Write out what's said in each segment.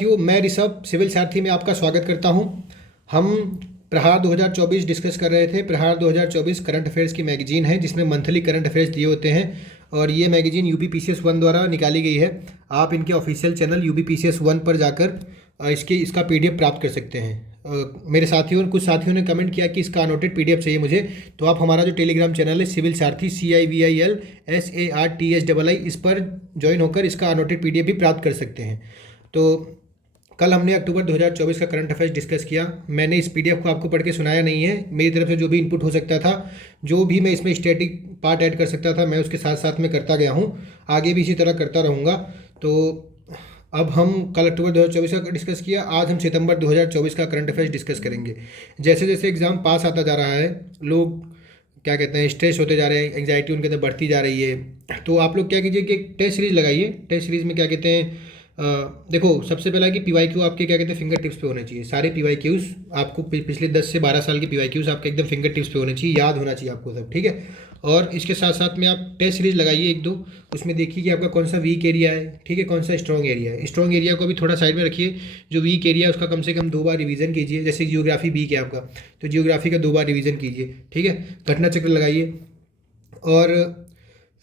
साथियों, मैं ऋषभ सिविल सारथी में आपका स्वागत करता हूं। हम प्रहार 2024 डिस्कस कर रहे थे। प्रहार 2024 करंट अफेयर्स की मैगजीन है जिसमें मंथली करंट अफेयर्स दिए होते हैं और ये मैगजीन यूपीपीसीएस 1 द्वारा निकाली गई है। आप इनके ऑफिशियल चैनल यूपीपीसीएस 1 पर जाकर इसका पीडीएफ प्राप्त कर सकते हैं। मेरे कुछ साथियों ने कमेंट किया कि इसका अनोटेड पीडीएफ चाहिए मुझे, तो आप हमारा जो टेलीग्राम चैनल है सिविल सारथी CIVILSARTHII इस पर ज्वाइन होकर इसका अनोटेड पीडीएफ भी प्राप्त कर सकते हैं। तो कल हमने अक्टूबर 2024 का करंट अफेयर्स डिस्कस किया। मैंने इस पीडीएफ को आपको पढ़ के सुनाया नहीं है। मेरी तरफ से जो भी इनपुट हो सकता था, जो भी मैं इसमें स्टैटिक पार्ट ऐड कर सकता था, मैं उसके साथ साथ में करता गया हूँ, आगे भी इसी तरह करता रहूँगा। तो अब हम कल अक्टूबर 2024 का डिस्कस किया, आज हम सितंबर 2024 का करंट अफेयर्स डिस्कस करेंगे। जैसे जैसे एग्ज़ाम पास आता जा रहा है, लोग क्या कहते हैं, स्ट्रेस होते जा रहे हैं, एंग्जाइटी उनके अंदर बढ़ती जा रही है। तो आप लोग क्या कीजिए कि एक टेस्ट सीरीज़ लगाइए। टेस्ट सीरीज़ में क्या कहते हैं, देखो सबसे पहला कि PYQ आपके क्या कहते हैं फिंगर टिप्स पे होने चाहिए। सारे PYQs आपको पिछले 10 से 12 साल के PYQs आपके एकदम फिंगर टिप्स पे होने चाहिए, याद होना चाहिए आपको सब, ठीक है। और इसके साथ साथ में आप टेस्ट सीरीज लगाइए 1-2, उसमें देखिए कि आपका कौन सा वीक एरिया है, ठीक है, कौन सा स्ट्रॉन्ग एरिया है। स्ट्रॉन्ग एरिया को भी थोड़ा साइड में रखिए। जो वीक एरिया है उसका कम से कम 2 बार रिवीजन कीजिए। जैसे जियोग्राफी वीक है आपका, तो जियोग्राफी का 2 बार रिवीजन कीजिए, ठीक है। घटना चक्र लगाइए और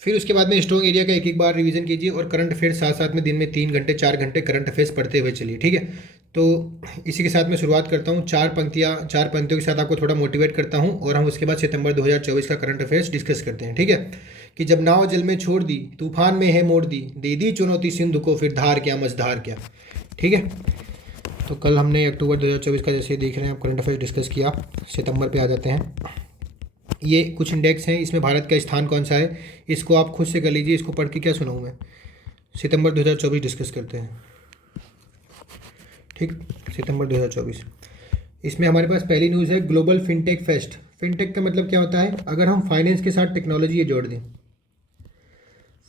फिर उसके बाद में स्ट्रॉन्ग एरिया का 1-1 बार रिवीजन कीजिए। और करंट अफेयर्स साथ साथ में दिन में 3 घंटे 4 घंटे करंट अफेयर्स पढ़ते हुए चलिए, ठीक है। तो इसी के साथ मैं शुरुआत करता हूँ। 4 पंक्तियों के साथ आपको थोड़ा मोटिवेट करता हूँ और हम उसके बाद सितंबर 2024 का करंट अफेयर्स डिस्कस करते हैं, ठीक है। कि जब नाव जल में छोड़ दी, तूफान में है मोड़ दी, दे दी चुनौती सिंधु को, फिर धार क्या मझधार क्या, ठीक है। तो कल हमने अक्टूबर 2024 का जैसे देख रहे हैं आप करंट अफेयर्स डिस्कस किया। सितंबर पे आ जाते हैं। ये कुछ इंडेक्स हैं, इसमें भारत का स्थान कौन सा है इसको आप खुद से कर लीजिए। इसको पढ़ के क्या सुनाऊँ मैं। सितंबर 2024 डिस्कस करते हैं, ठीक। सितंबर 2024 इसमें हमारे पास पहली न्यूज़ है ग्लोबल फिनटेक फेस्ट। फिनटेक का मतलब क्या होता है, अगर हम फाइनेंस के साथ टेक्नोलॉजी ये जोड़ दें,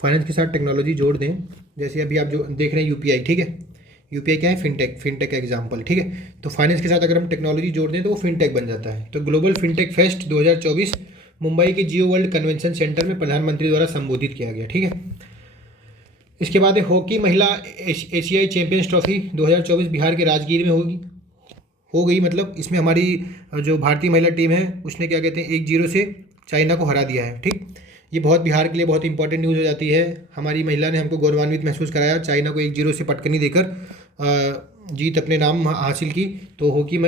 फाइनेंस के साथ टेक्नोलॉजी जोड़ दें, जैसे अभी आप जो देख रहे हैं UPI, ठीक है। UPI क्या है, फिनटेक का एग्जाम्पल, ठीक है। तो फाइनेंस के साथ अगर हम टेक्नोलॉजी जोड़ दें तो वो फिनटेक बन जाता है। तो ग्लोबल फिनटेक फेस्ट 2024 मुंबई के जियो वर्ल्ड कन्वेंशन सेंटर में प्रधानमंत्री द्वारा संबोधित किया गया, ठीक है। इसके बाद है हॉकी महिला एशियाई चैंपियंस ट्रॉफी 2024 बिहार के राजगीर में हो गई। मतलब इसमें हमारी जो भारतीय महिला टीम है उसने क्या कहते हैं 1-0 से चाइना को हरा दिया है, ठीक। ये बहुत बिहार के लिए बहुत इंपॉर्टेंट न्यूज़ हो जाती है। हमारी महिला ने हमको गौरवान्वित महसूस कराया, चाइना को 1-0 से पटकनी देकर जीत अपने नाम हासिल की। तो हॉकी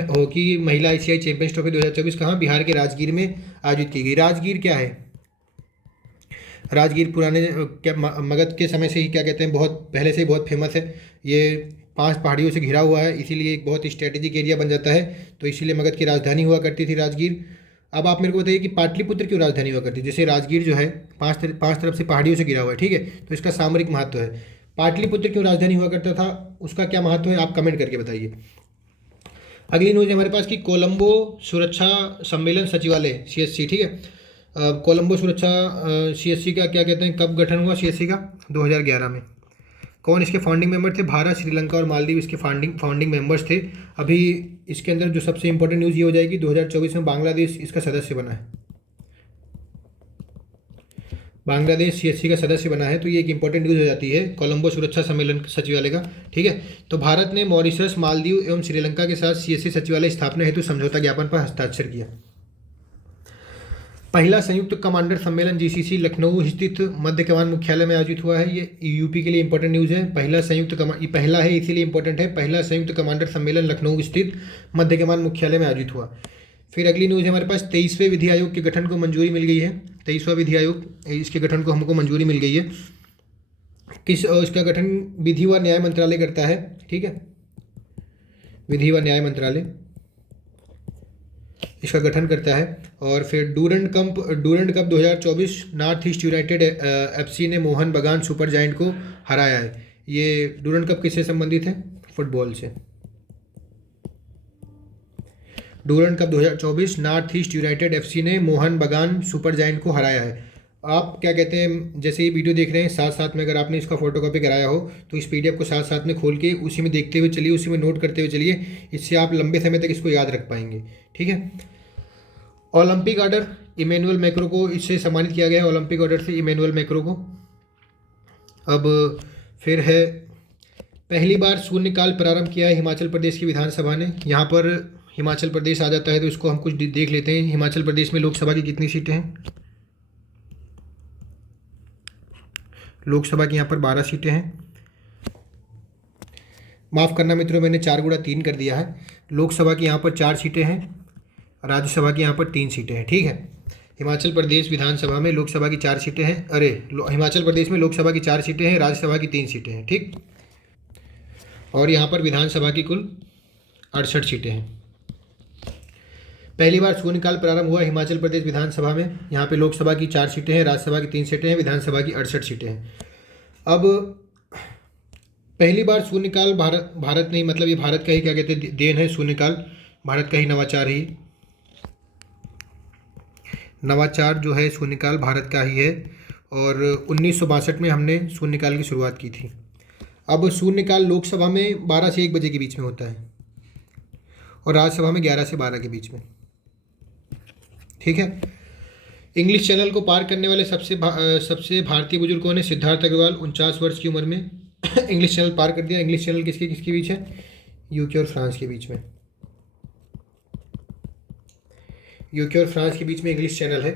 महिला एशियाई चैंपियंस ट्रॉफी 2024 कहाँ, बिहार के राजगीर में आयोजित की गई। राजगीर क्या है, राजगीर पुराने क्या मगध के समय से ही क्या कहते हैं बहुत पहले से ही बहुत फेमस है। ये 5 पहाड़ियों से घिरा हुआ है, इसीलिए एक बहुत स्ट्रेटेजिक एरिया बन जाता है। तो इसीलिए मगध की राजधानी हुआ करती थी राजगीर। अब आप मेरे को बताइए कि पाटलिपुत्र क्यों राजधानी हुआ करती है। जैसे राजगीर जो है 5 तरफ से पहाड़ियों से घिरा हुआ है, ठीक है, तो इसका सामरिक महत्व है। पाटलिपुत्र क्यों राजधानी हुआ करता था, उसका क्या महत्व है, आप कमेंट करके बताइए। अगली न्यूज़ है हमारे पास कि कोलंबो सुरक्षा सम्मेलन सचिवालय CSC, ठीक है। कोलंबो सुरक्षा CSC का क्या कहते हैं, कब गठन हुआ CSC का, 2011 में। कौन इसके फाउंडिंग मेंबर थे, भारत, श्रीलंका और मालदीव इसके फाउंडिंग मेंबर्स थे। अभी इसके अंदर जो सबसे इंपॉर्टेंट न्यूज़ ये हो जाएगी 2024 में बांग्लादेश इसका सदस्य बना है। बांग्लादेश CSC का सदस्य बना है, तो ये एक इंपॉर्टेंट न्यूज़ हो जाती है कोलंबो सुरक्षा सम्मेलन सचिवालय का, ठीक है। तो भारत ने मॉरिशस, मालदीव एवं श्रीलंका के साथ CSC सचिवालय स्थापना हेतु समझौता ज्ञापन पर हस्ताक्षर किया। पहला संयुक्त कमांडर सम्मेलन GCC लखनऊ स्थित मध्य कमान मुख्यालय में आयोजित हुआ है। ये यूपी के लिए इंपॉर्टेंट न्यूज़ है। पहला है इसीलिए इंपॉर्टेंट है। पहला संयुक्त कमांडर सम्मेलन लखनऊ स्थित मध्य कमान मुख्यालय में आयोजित हुआ। फिर अगली न्यूज़ है हमारे पास 23वें विधि आयोग के गठन को मंजूरी मिल गई है। 23वां विधि आयोग, इसके गठन को हमको मंजूरी मिल गई है। इसका गठन विधि व न्याय मंत्रालय करता है, ठीक है। विधि व न्याय मंत्रालय इसका गठन करता है। और फिर Durand cup 2024 north east United FC ने मोहन बगान सुपर जायंट को हराया है। ये डूरंड कप किससे संबंधित है, फुटबॉल से। Durand cup 2024 north east United FC ने मोहन बगान सुपर जायंट को हराया है। आप क्या कहते हैं, जैसे ये वीडियो देख रहे हैं साथ साथ में अगर आपने इसका फोटोकॉपी कराया हो तो इस PDF को साथ साथ में खोल के उसी में देखते हुए चलिए, उसी में नोट करते हुए चलिए। इससे आप लंबे समय तक इसको याद रख पाएंगे, ठीक है। ओलंपिक ऑर्डर इमैनुअल मैक्रो को इससे सम्मानित किया गया है, ओलंपिक ऑर्डर से इमैनुअल मैक्रो को। अब फिर है पहली बार शून्यकाल प्रारंभ किया है हिमाचल प्रदेश की विधानसभा ने। यहाँ पर हिमाचल प्रदेश आ जाता है तो इसको हम कुछ देख लेते हैं। हिमाचल प्रदेश में लोकसभा की कितनी सीटें हैं? लोकसभा की यहाँ पर 12 सीटें हैं। माफ़ करना मित्रों, मैंने 4 गुणा 3 कर दिया है। लोकसभा की यहाँ पर 4 सीटें हैं, राज्यसभा की यहाँ पर 3 सीटें हैं। ठीक है, हिमाचल प्रदेश विधानसभा में लोकसभा की 4 सीटें हैं। हिमाचल प्रदेश में लोकसभा की 4 सीटें हैं, राज्यसभा की 3 सीटें हैं। ठीक, और यहाँ पर विधानसभा की कुल 68 सीटें हैं। पहली बार शून्यकाल प्रारंभ हुआ हिमाचल प्रदेश विधानसभा में। यहाँ पे लोकसभा की 4 सीटें हैं, राज्यसभा की 3 सीटें हैं, विधानसभा की 68 सीटें हैं। अब पहली बार शून्यकाल भारत नहीं, मतलब ये भारत का ही क्या कहते हैं देन है। शून्यकाल भारत का ही नवाचार ही, नवाचार जो है शून्यकाल भारत का ही है। और 1962 में हमने शून्यकाल की शुरुआत की थी। अब शून्यकाल लोकसभा में 12 से 1 बजे के बीच में होता है और राज्यसभा में 11 से 12 के बीच में। ठीक है, इंग्लिश चैनल को पार करने वाले सबसे भारतीय बुजुर्ग कौन है? सिद्धार्थ अग्रवाल 49 वर्ष की उम्र में इंग्लिश चैनल पार कर दिया। इंग्लिश चैनल किसके किसके बीच है? यूके और फ्रांस के बीच में। यूके और फ्रांस के बीच में इंग्लिश चैनल है,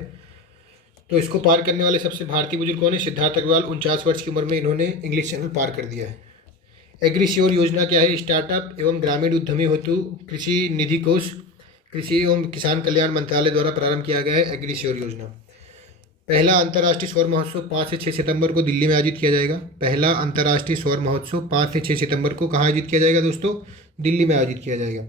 तो इसको पार करने वाले सबसे भारतीय बुजुर्ग कौन है? सिद्धार्थ अग्रवाल 49 वर्ष की उम्र में इन्होंने इंग्लिश चैनल पार कर दिया है। एग्रीश्योर योजना क्या है? स्टार्टअप एवं ग्रामीण उद्यमी हेतु कृषि निधि कोष, कृषि एवं किसान कल्याण मंत्रालय द्वारा प्रारंभ किया गया है एग्रीश्योर योजना। पहला अंतर्राष्ट्रीय सौर महोत्सव 5 से 6 सितंबर को दिल्ली में आयोजित किया जाएगा। पहला अंतर्राष्ट्रीय सौर महोत्सव 5 से 6 सितंबर को कहाँ आयोजित किया जाएगा दोस्तों? दिल्ली में आयोजित किया जाएगा।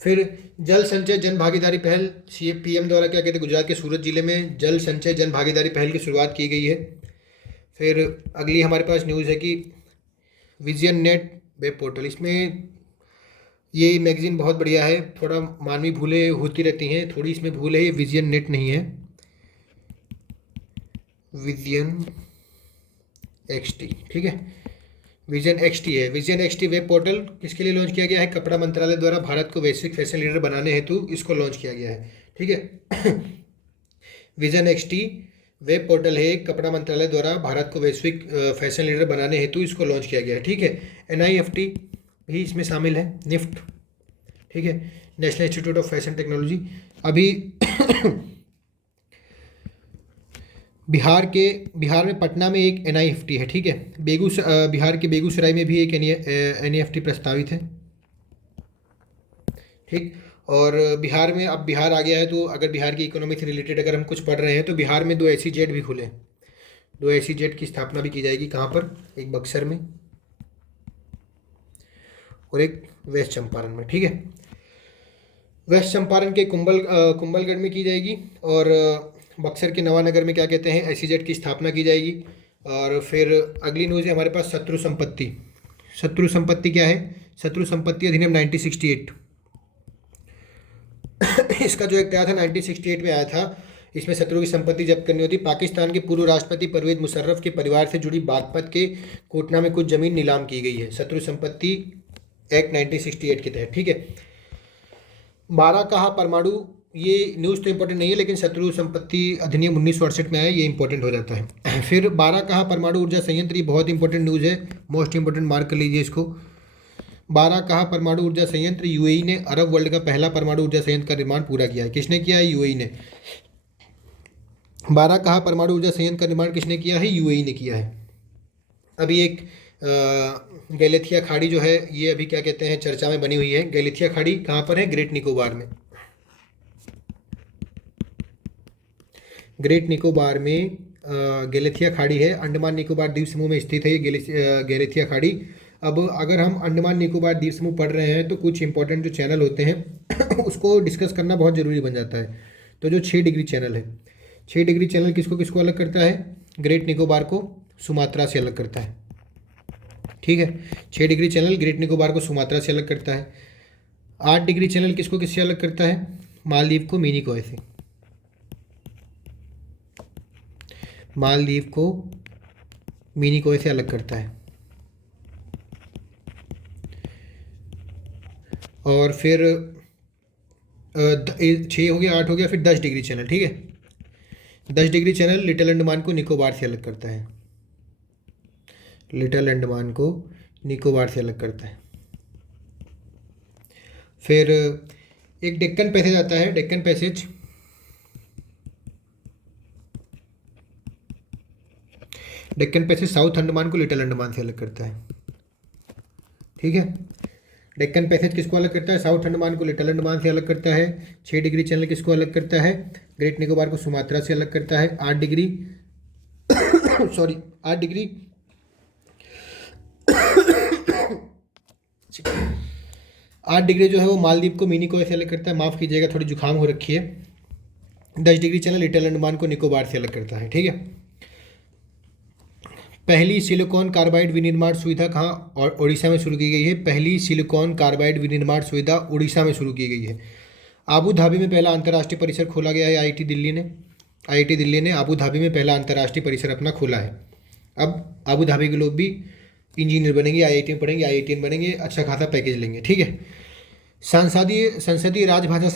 फिर जल संचय जन भागीदारी पहल, पीएम द्वारा क्या कहते हैं, गुजरात के सूरत जिले में जल संचय जन भागीदारी पहल की शुरुआत की गई है। फिर अगली हमारे पास न्यूज़ है कि विजन नेट वेब पोर्टल, इसमें ये मैगज़ीन बहुत बढ़िया है। थोड़ा मानवी भूलें होती रहती हैं, थोड़ी इसमें भूल है। ये विजन नेट नहीं है, विजन एक्सटी। ठीक है, विजन एक्सटी है। विजन एक्सटी वेब पोर्टल किसके लिए लॉन्च किया गया है? कपड़ा मंत्रालय द्वारा भारत को वैश्विक फैशन लीडर बनाने हेतु इसको लॉन्च किया गया है। ठीक है विजन एक्सटी वेब पोर्टल है, कपड़ा मंत्रालय द्वारा भारत को वैश्विक फैशन लीडर बनाने हेतु इसको लॉन्च किया गया है। ठीक है, NIFT भी इसमें शामिल है, निफ्ट। ठीक है, national institute of fashion technology. अभी बिहार में पटना में एक NIFT है। ठीक है, बिहार के बेगूसराय में भी एक NIFT प्रस्तावित है। ठीक, और बिहार में अब बिहार आ गया है, तो अगर बिहार की इकोनॉमी से रिलेटेड अगर हम कुछ पढ़ रहे हैं तो बिहार में 2 SEZ भी खुले, 2 SEZ की स्थापना भी की जाएगी। कहाँ पर? एक बक्सर में और एक वेस्ट चंपारण में। ठीक है, वेस्ट चंपारण के कुंभलगढ़ में की जाएगी और बक्सर के नवानगर में क्या कहते हैं SEZ की स्थापना की जाएगी। और फिर अगली न्यूज़ है हमारे पास शत्रु संपत्ति। शत्रु संपत्ति क्या है? शत्रु संपत्ति अधिनियम 1968 इसका जो एक आया था 1968 में आया था। इसमें शत्रु की संपत्ति जब्त करनी होती। पाकिस्तान के पूर्व राष्ट्रपति परवेज मुशर्रफ के परिवार से जुड़ी बागपत के कोटना में कुछ जमीन नीलाम की गई है, शत्रु संपत्ति एक्ट 1968 के तहत। ठीक है, बाराकहा परमाणु, ये न्यूज़ तो इंपॉर्टेंट नहीं है लेकिन शत्रु संपत्ति अधिनियम 1968 में आया, ये इंपॉर्टेंट हो जाता है। फिर बाराकहा परमाणु ऊर्जा संयंत्र, ये बहुत इंपॉर्टेंट न्यूज़ है, मोस्ट इंपॉर्टेंट मार्क कर लीजिए इसको। बाराकहा परमाणु ऊर्जा संयंत्र, UAE ने अरब वर्ल्ड का पहला परमाणु ऊर्जा संयंत्र का निर्माण पूरा किया है। किसने किया है? UAE ने। बाराकहा परमाणु ऊर्जा संयंत्र का निर्माण किसने किया है? UAE ने किया है। अभी एक गैलेथिया खाड़ी जो है ये अभी क्या कहते हैं चर्चा में बनी हुई है। गैलेथिया खाड़ी कहाँ पर है? ग्रेट निकोबार में। ग्रेट निकोबार में गैलेथिया खाड़ी है, अंडमान निकोबार द्वीप समूह में स्थित है ये गैलेथिया खाड़ी। अब अगर हम अंडमान निकोबार द्वीप समूह पढ़ रहे हैं तो कुछ इंपॉर्टेंट जो चैनल होते हैं उसको डिस्कस करना बहुत ज़रूरी बन जाता है। तो जो 6 डिग्री चैनल है, 6 डिग्री चैनल किसको किसको अलग करता है? ग्रेट निकोबार को सुमात्रा से अलग करता है। ठीक है, 6 डिग्री चैनल ग्रेट निकोबार को सुमात्रा से अलग करता है। 8 डिग्री चैनल किसको किससे अलग करता है? मालदीव को मिनिकॉय से। मालदीव को मिनिकॉय से अलग करता है। और फिर 6 हो गया, 8 हो गया, फिर 10 डिग्री चैनल। ठीक है, 10 डिग्री चैनल लिटिल अंडमान को निकोबार से अलग करता है। लिटिल अंडमान को निकोबार से अलग करता है। फिर एक डेक्कन पैसेज आता है, Deccan passage. Deccan passage south Andaman को लिटिल अंडमान से अलग करता है। ठीक है, डेक्कन पैसेज किसको अलग करता है? साउथ अंडमान को लिटिल अंडमान से अलग करता है। 6 डिग्री चैनल किसको अलग करता है? ग्रेट निकोबार को सुमात्रा से अलग करता है। 8 डिग्री 8 डिग्री 8 डिग्री जो है वो मालदीव को मिनिकॉय से अलग करता है। माफ़ कीजिएगा, थोड़ी जुकाम हो रखी है। 10 डिग्री चैनल लिटिल अंडमान को निकोबार से अलग करता है। ठीक है, पहली सिलिकॉन कार्बाइड विनिर्माण सुविधा कहाँ और उड़ीसा में शुरू की गई है? पहली सिलिकॉन कार्बाइड विनिर्माण सुविधा उड़ीसा में शुरू की गई है। आबू धाबी में पहला अंतर्राष्ट्रीय परिसर खोला गया है आईआईटी दिल्ली ने आबू धाबी में पहला अंतर्राष्ट्रीय परिसर अपना खोला है। अब आबू धाबी के लोग भी इंजीनियर बनेंगे, आईआईटी में पढ़ेंगे, आईआईटीएन बनेंगे, अच्छा खासा पैकेज लेंगे। ठीक है, संसदीय राजभाषा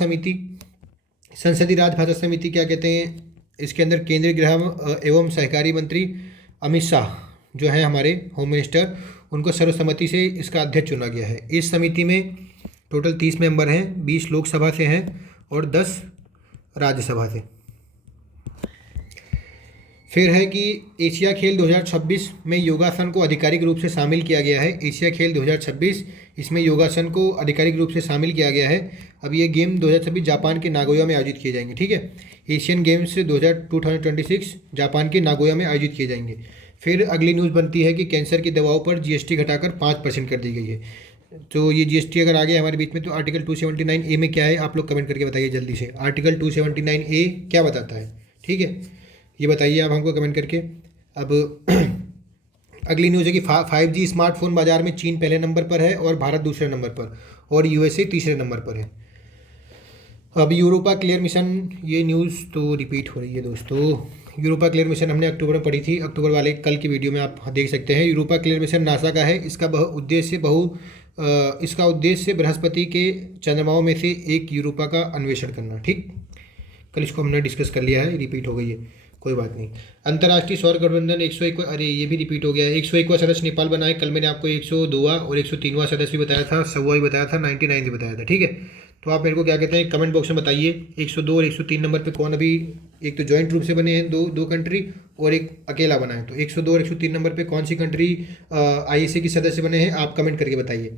समिति क्या कहते हैं? इसके अंदर केंद्रीय गृह एवं सहकारी मंत्री अमित शाह जो है हमारे होम मिनिस्टर, उनको सर्वसम्मति से इसका अध्यक्ष चुना गया है। इस समिति में टोटल 30 मेंबर हैं, 20 लोकसभा से हैं और 10 राज्यसभा से। फिर है कि एशिया खेल 2026 में योगासन को आधिकारिक रूप से शामिल किया गया है। एशिया खेल 2026 इसमें योगासन को आधिकारिक रूप से शामिल किया गया है। अब ये गेम 2026 जापान के नागोया में आयोजित किए जाएंगे। ठीक है, एशियन गेम्स 2026 जापान के नागोया में आयोजित किए जाएंगे। फिर अगली न्यूज़ बनती है कि कैंसर की दवाओं पर जीएसटी घटाकर 5% कर दी गई है। तो ये जीएसटी अगर आ गया हमारे बीच में तो आर्टिकल 279A में क्या है, आप लोग कमेंट करके बताइए जल्दी से। आर्टिकल 279A क्या बताता है? ठीक है, ये बताइए आप हमको कमेंट करके। अब अगली न्यूज़ है कि 5G स्मार्टफोन बाजार में चीन पहले नंबर पर है और भारत दूसरे नंबर पर और यूएसए तीसरे नंबर पर है। अब यूरोपा क्लियर मिशन, ये न्यूज़ तो रिपीट हो रही है दोस्तों। यूरोपा क्लियर मिशन हमने अक्टूबर में पढ़ी थी, अक्टूबर वाले कल की वीडियो में आप देख सकते हैं। यूरोपा क्लियर मिशन नासा का है। इसका उद्देश्य बृहस्पति के चंद्रमाओं में से एक यूरोपा का अन्वेषण करना। ठीक, कल इसको हमने डिस्कस कर लिया है, रिपीट हो गई है, कोई बात नहीं। अंतर्राष्ट्रीय सौर गठबंधन 101, अरे ये भी रिपीट हो गया है। 101वां सदस्य नेपाल बना है। कल मैंने आपको 102वां और 103वां सदस्य भी बताया था, 100वां भी बताया था, 99 भी बताया था। ठीक है, तो आप मेरे को क्या कहते हैं कमेंट बॉक्स में बताइए 102 और 103 नंबर पे कौन अभी, एक तो जॉइंट रूप से बने हैं दो कंट्री और एक अकेला बना है। तो 102 और 103 नंबर पे कौन सी कंट्री आईएसए की सदस्य बने हैं, आप कमेंट करके बताइए।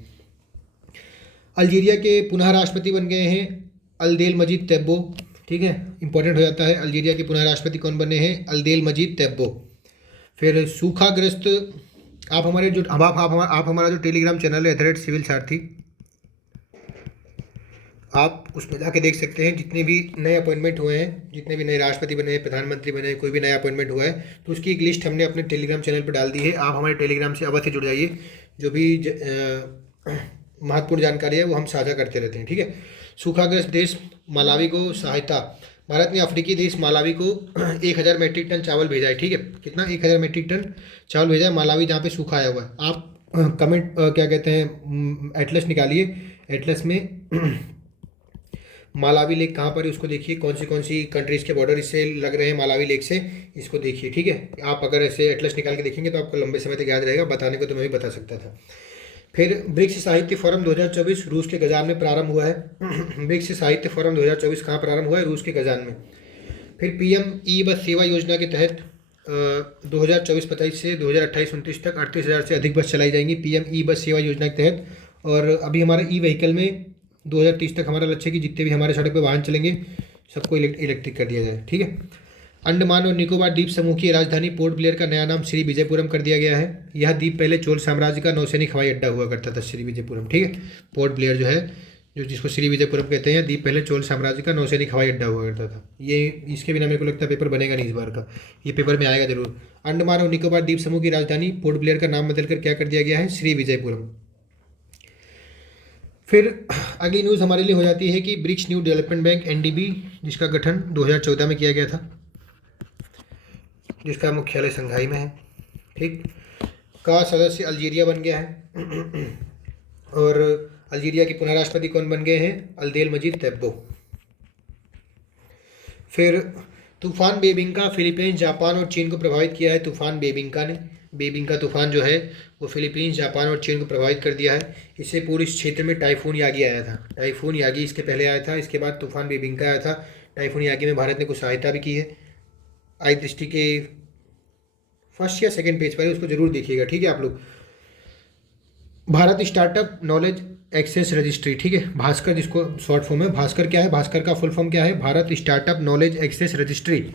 अल्जीरिया के पुनः राष्ट्रपति बन गए हैं अल्देल मजीद तेब्बो। ठीक है, इंपॉर्टेंट हो जाता है। अल्जीरिया के पुनः राष्ट्रपति कौन बने हैं? अल्देल मजीद तेब्बो। फिर सूखाग्रस्त, आप हमारा जो टेलीग्राम चैनल है @ सिविल सारथी, आप उसमें जाके देख सकते हैं जितने भी नए अपॉइंटमेंट हुए हैं, जितने भी नए राष्ट्रपति बने हैं, प्रधानमंत्री बने हैं, कोई भी नया अपॉइंटमेंट हुआ है तो उसकी एक लिस्ट हमने अपने टेलीग्राम चैनल पर डाल दी है। आप हमारे टेलीग्राम से अवश्य जुड़ जाइए, जो भी महत्वपूर्ण जानकारी है वो हम साझा करते रहते हैं। ठीक है, सूखाग्रस्त देश मालावी को सहायता, भारत ने अफ्रीकी देश मालावी को 1000 मीट्रिक टन चावल भेजा है। ठीक है, कितना? 1000 मीट्रिक टन चावल भेजा है मालावी, जहाँ पे सूखा आया हुआ है। आप कमेंट क्या कहते हैं एटलस निकालिए, एटलस में मालावी लेक कहाँ पर है उसको देखिए, कौन सी कंट्रीज़ के बॉर्डर इससे लग रहे हैं मालावी लेक से, इसको देखिए। ठीक है, आप अगर ऐसे एटलस निकाल के देखेंगे तो आपको लंबे समय तक याद रहेगा। बताने को तो मैं भी बता सकता था। फिर ब्रिक्स साहित्य फोरम 2024 रूस के कजान में प्रारंभ हुआ है। ब्रिक्स साहित्य फोरम 2024 कहाँ प्रारंभ हुआ है? रूस के कजान में। फिर पीएम ई बस सेवा योजना के तहत 2024-25 से 2028-29 तक 38,000 से अधिक बस चलाई जाएंगी पीएम ई बस सेवा योजना के तहत। और अभी हमारा ई व्हीकल में 2030 तक हमारा लक्ष्य है कि जितने भी हमारे सड़क पर वाहन चलेंगे सबको इलेक्ट्रिक कर दिया जाए। ठीक है, अंडमान और निकोबार द्वीप समूह की राजधानी पोर्ट ब्लेयर का नया नाम श्री विजयपुरम कर दिया गया है। यह द्वीप पहले चोल साम्राज्य का नौसैनिक हवाई अड्डा हुआ करता था, श्री विजयपुरम। ठीक है, पोर्ट ब्लेयर जो है, जो जिसको श्री विजयपुरम कहते हैं, द्वीप पहले चोल साम्राज्य का नौसैनिक हवाई अड्डा हुआ करता था। ये इसके बिना मेरे को लगता है पेपर बनेगा नहीं इस बार का, ये पेपर में आएगा जरूर। अंडमान और निकोबार द्वीप समूह की राजधानी पोर्ट ब्लेयर का नाम बदलकर क्या कर दिया गया है? श्री विजयपुरम। फिर अगली न्यूज़ हमारे लिए हो जाती है कि BRICS New Development Bank NDB, जिसका गठन 2014 में किया गया था, जिसका मुख्यालय संघाई में है, ठीक, का सदस्य अल्जीरिया बन गया है। और अल्जीरिया के पुनः राष्ट्रपति कौन बन गए हैं? अल्देल मजीद तेब्बो। फिर तूफान बेबिंका फिलीपींस, जापान और चीन को प्रभावित किया है। तूफान बेबिंका ने बेबिंका तूफान जो है वो फिलीपींस, जापान और चीन को प्रभावित कर दिया है। इससे पूरे इस क्षेत्र में टाइफून यागी आया था। टाइफून यागी इसके पहले आया था, इसके बाद तूफान बेबिंका आया था। टाइफून यागी में भारत ने कुछ सहायता भी की है। आई दृष्टि के फर्स्ट या सेकंड पेज पर है, उसको जरूर देखिएगा, ठीक है आप लोग। Bharat startup knowledge access registry, ठीक है, भास्कर जिसको शॉर्ट फॉर्म है। भास्कर क्या है, भास्कर का फुल फॉर्म क्या है, Bharat startup knowledge access registry.